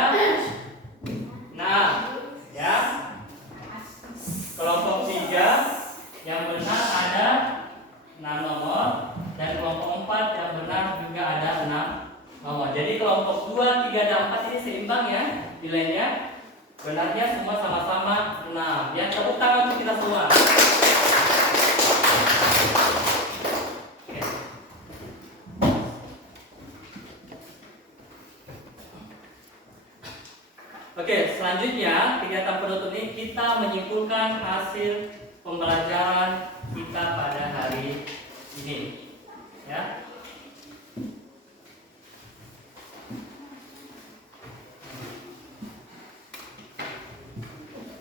6. Ya. Kelompok 3 yang benar ada 6 nomor dan kelompok 4 yang benar juga ada 6 nomor. Jadi kelompok 2, 3 dan 4 ini seimbang ya nilainya. Benarnya semua sama-sama 6. Yang tepuk tangan untuk kita semua. Oke, selanjutnya kegiatan penutup ini kita menyimpulkan hasil pembelajaran kita pada hari ini. Ya.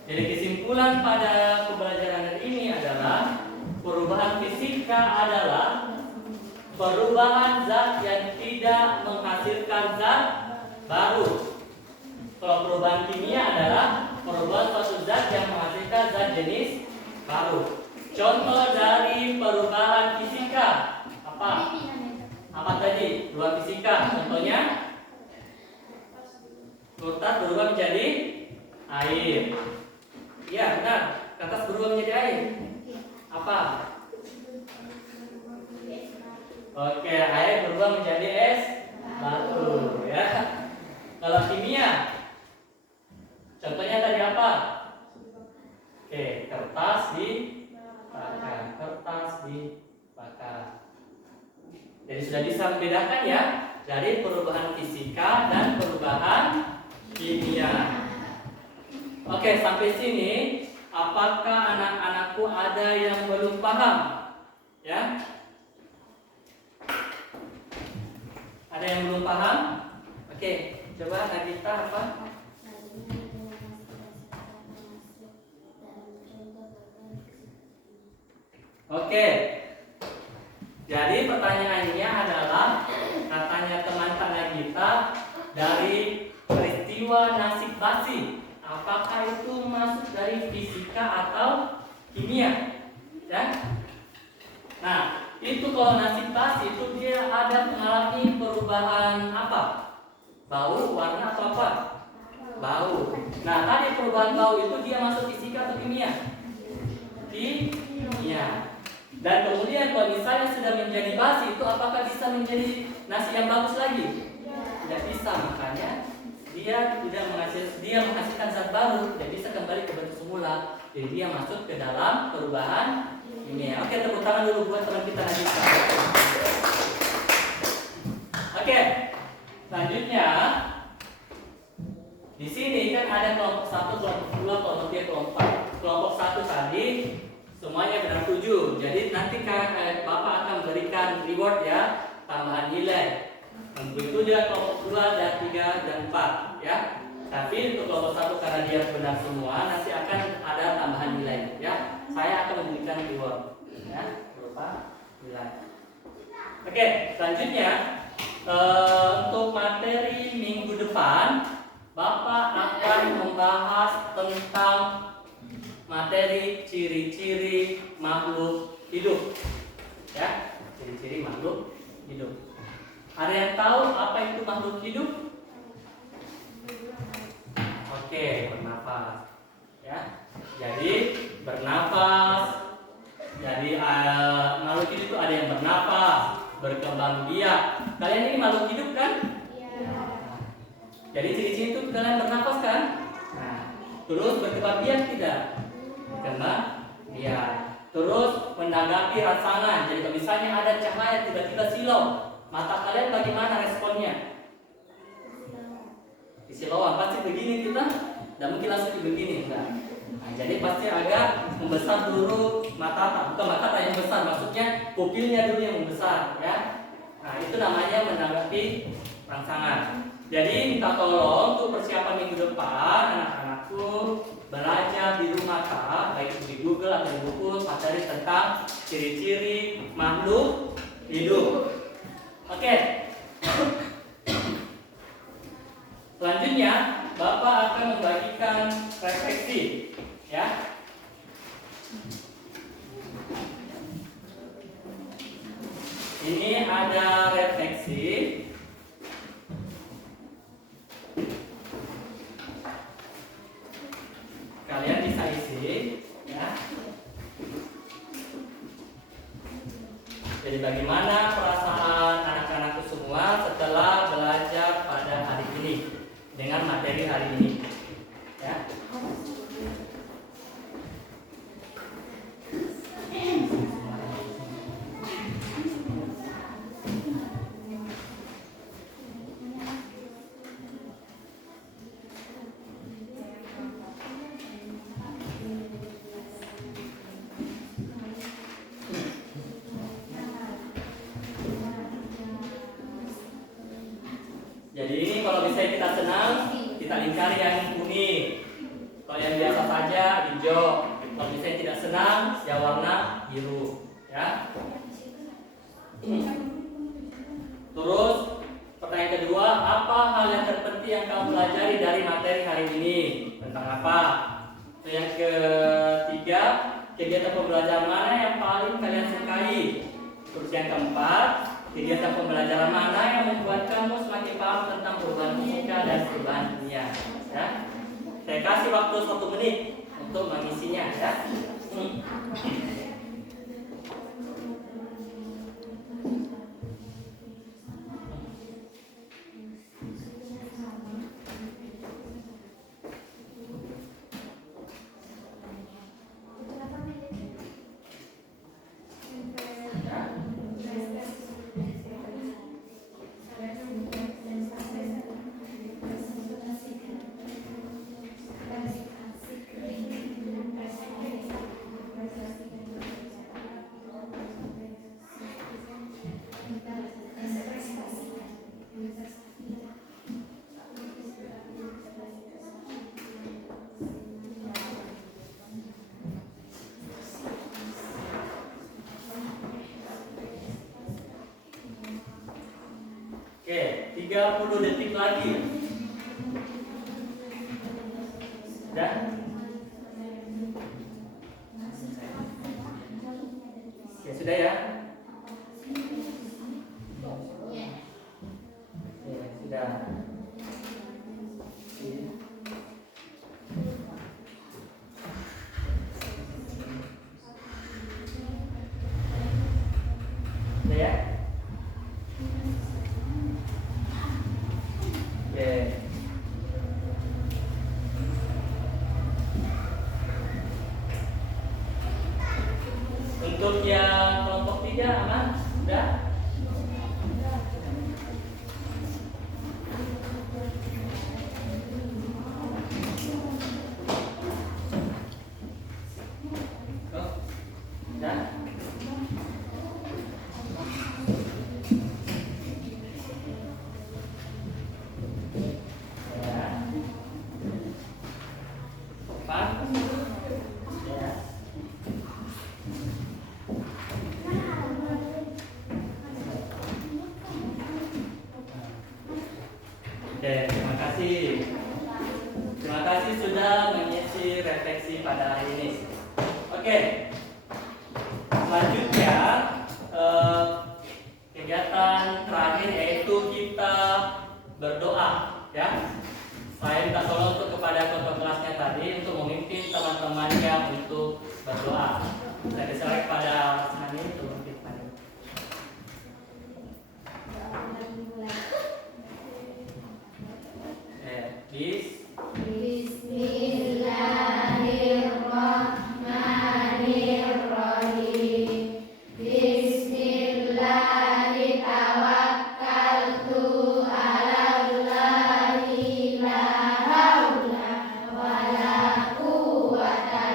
Jadi kesimpulan pada pembelajaran hari ini adalah perubahan fisika adalah perubahan zat yang tidak menghasilkan zat baru. Kalau perubahan kimia adalah perubahan suatu zat yang menghasilkan zat jenis baru. Contoh dari perubahan fisika apa? Apa tadi? Perubahan fisika. Contohnya kertas berubah menjadi air. Iya benar. Kertas berubah menjadi air. Apa? Oke, air berubah menjadi es batu. Ya. Kalau kimia, contohnya tadi apa? Oke, kertas dibakar. Jadi sudah bisa membedakan ya dari perubahan fisika dan perubahan kimia. Oke, sampai sini apakah anak-anakku ada yang belum paham? Ya? Ada yang belum paham? Oke, coba Nagita apa? Oke. Jadi pertanyaannya adalah katanya teman Nagita dari peristiwa nasib basi. Apakah itu masuk dari fisika atau kimia? Ya? Nah, itu kalau nasib basi itu dia ada mengalami perubahan apa? Bau, warna atau apa? Bau. Nah, tadi perubahan bau itu dia masuk fisika atau kimia? Kimia. Dan kemudian kalau misalnya sudah menjadi basi itu apakah bisa menjadi nasi yang bagus lagi? Tidak bisa, makanya dia menghasilkan zat baru, tidak bisa kembali ke bentuk semula. Jadi dia masuk ke dalam perubahan kimia. Oke, tepuk tangan dulu buat teman kita Nagita. Oke, selanjutnya di sini kan ada kelompok 1, kelompok 2, kelompok 3, kelompok 4. Kelompok 1 tadi semuanya benar 7. Jadi nanti Bapak akan berikan reward ya, tambahan nilai. Begitu dia kelompok 2 dan 3 dan 4 ya. Tapi untuk kelompok 1 karena dia benar semua, nanti akan ada tambahan nilai ya. Saya akan memberikan reward ya, berupa nilai. Oke, selanjutnya untuk materi minggu depan Bapak akan membahas tentang materi ciri-ciri makhluk hidup. Ya, ciri-ciri makhluk hidup. Ada yang tahu apa itu makhluk hidup? Oke, bernafas. Ya. Jadi bernafas. Jadi makhluk hidup itu ada yang bernafas, berkembang biak. Kalian ini makhluk hidup kan? Iya. Jadi ciri-ciri itu kalian bernafas kan? Nah, terus berkembang biak tidak? Berkembang biak. Terus menanggapi rangsangan. Jadi kalau misalnya ada cahaya tiba-tiba silau, mata kalian bagaimana responnya? Disilauan pasti begini kita, dan mungkin langsung begini. Nah, Nah, jadi pasti agak membesar dulu mata, bukan mata yang besar, maksudnya pupilnya dulu yang membesar ya. Nah, itu namanya menanggapi rangsangan. Jadi minta tolong untuk persiapan minggu depan anak-anakku belajar di rumah baik itu di Google atau di buku materi tentang ciri-ciri makhluk hidup. Oke. Selanjutnya Bapak akan membagikan refleksi ya. Ini ada refleksi. Kalian bisa isi ya. Jadi bagaimana perasaan anak-anakku semua setelah belajar pada hari ini dengan materi hari ini ya. Jadi ini kalau misalnya kita senang, kita lingkari yang kuning. Kalau yang biasa saja hijau. Kalau misalnya tidak senang, ya warna biru. Ya. Terus pertanyaan kedua, apa hal yang terpenting yang kamu pelajari dari materi hari ini? Tentang apa? Yang ketiga, kegiatan pembelajaran mana yang paling kalian sukai? Terus yang keempat, kegiatan pembelajaran mana yang membuat kamu semakin paham tentang perubahan fisika dan perubahan kimia? Ya. Saya kasih waktu 1 menit untuk mengisinya ya. Oke, 30 detik lagi. Sudah? Ya sudah ya. Ya, sudah. Sudah ya? Oke. Untuk yang kelompok 3 aman? Sudah? Oh, sudah? Ya. Empat. Ya. Oke, terima kasih. Terima kasih sudah mengisi refleksi pada hari ini. Oke, selanjutnya kegiatan terakhir yaitu kita berdoa, ya. Saya minta tolong untuk kepada ketua kelasnya tadi untuk memimpin teman-temannya untuk berdoa. Saya diserahkan pada Asmani untuk memimpin. Bis. Bismillahirrahmanirrahim. Bismillahirrahmanirrahim. Alallahi la haula wala quwwata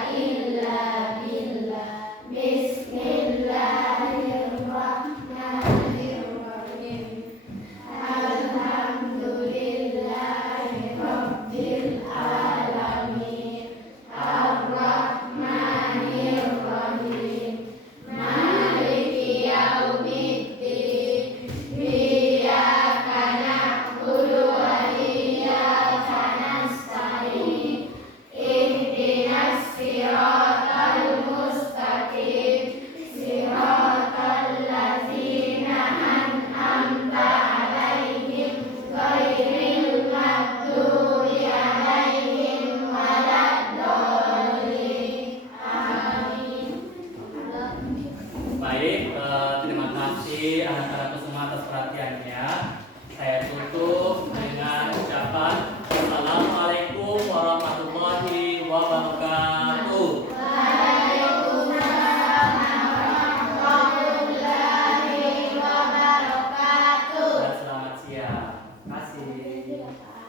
kasih anak-anakku semua atas perhatiannya. Saya tutup dengan ucapan Assalamualaikum warahmatullahi wabarakatuh. Dan selamat siang. Terima kasih.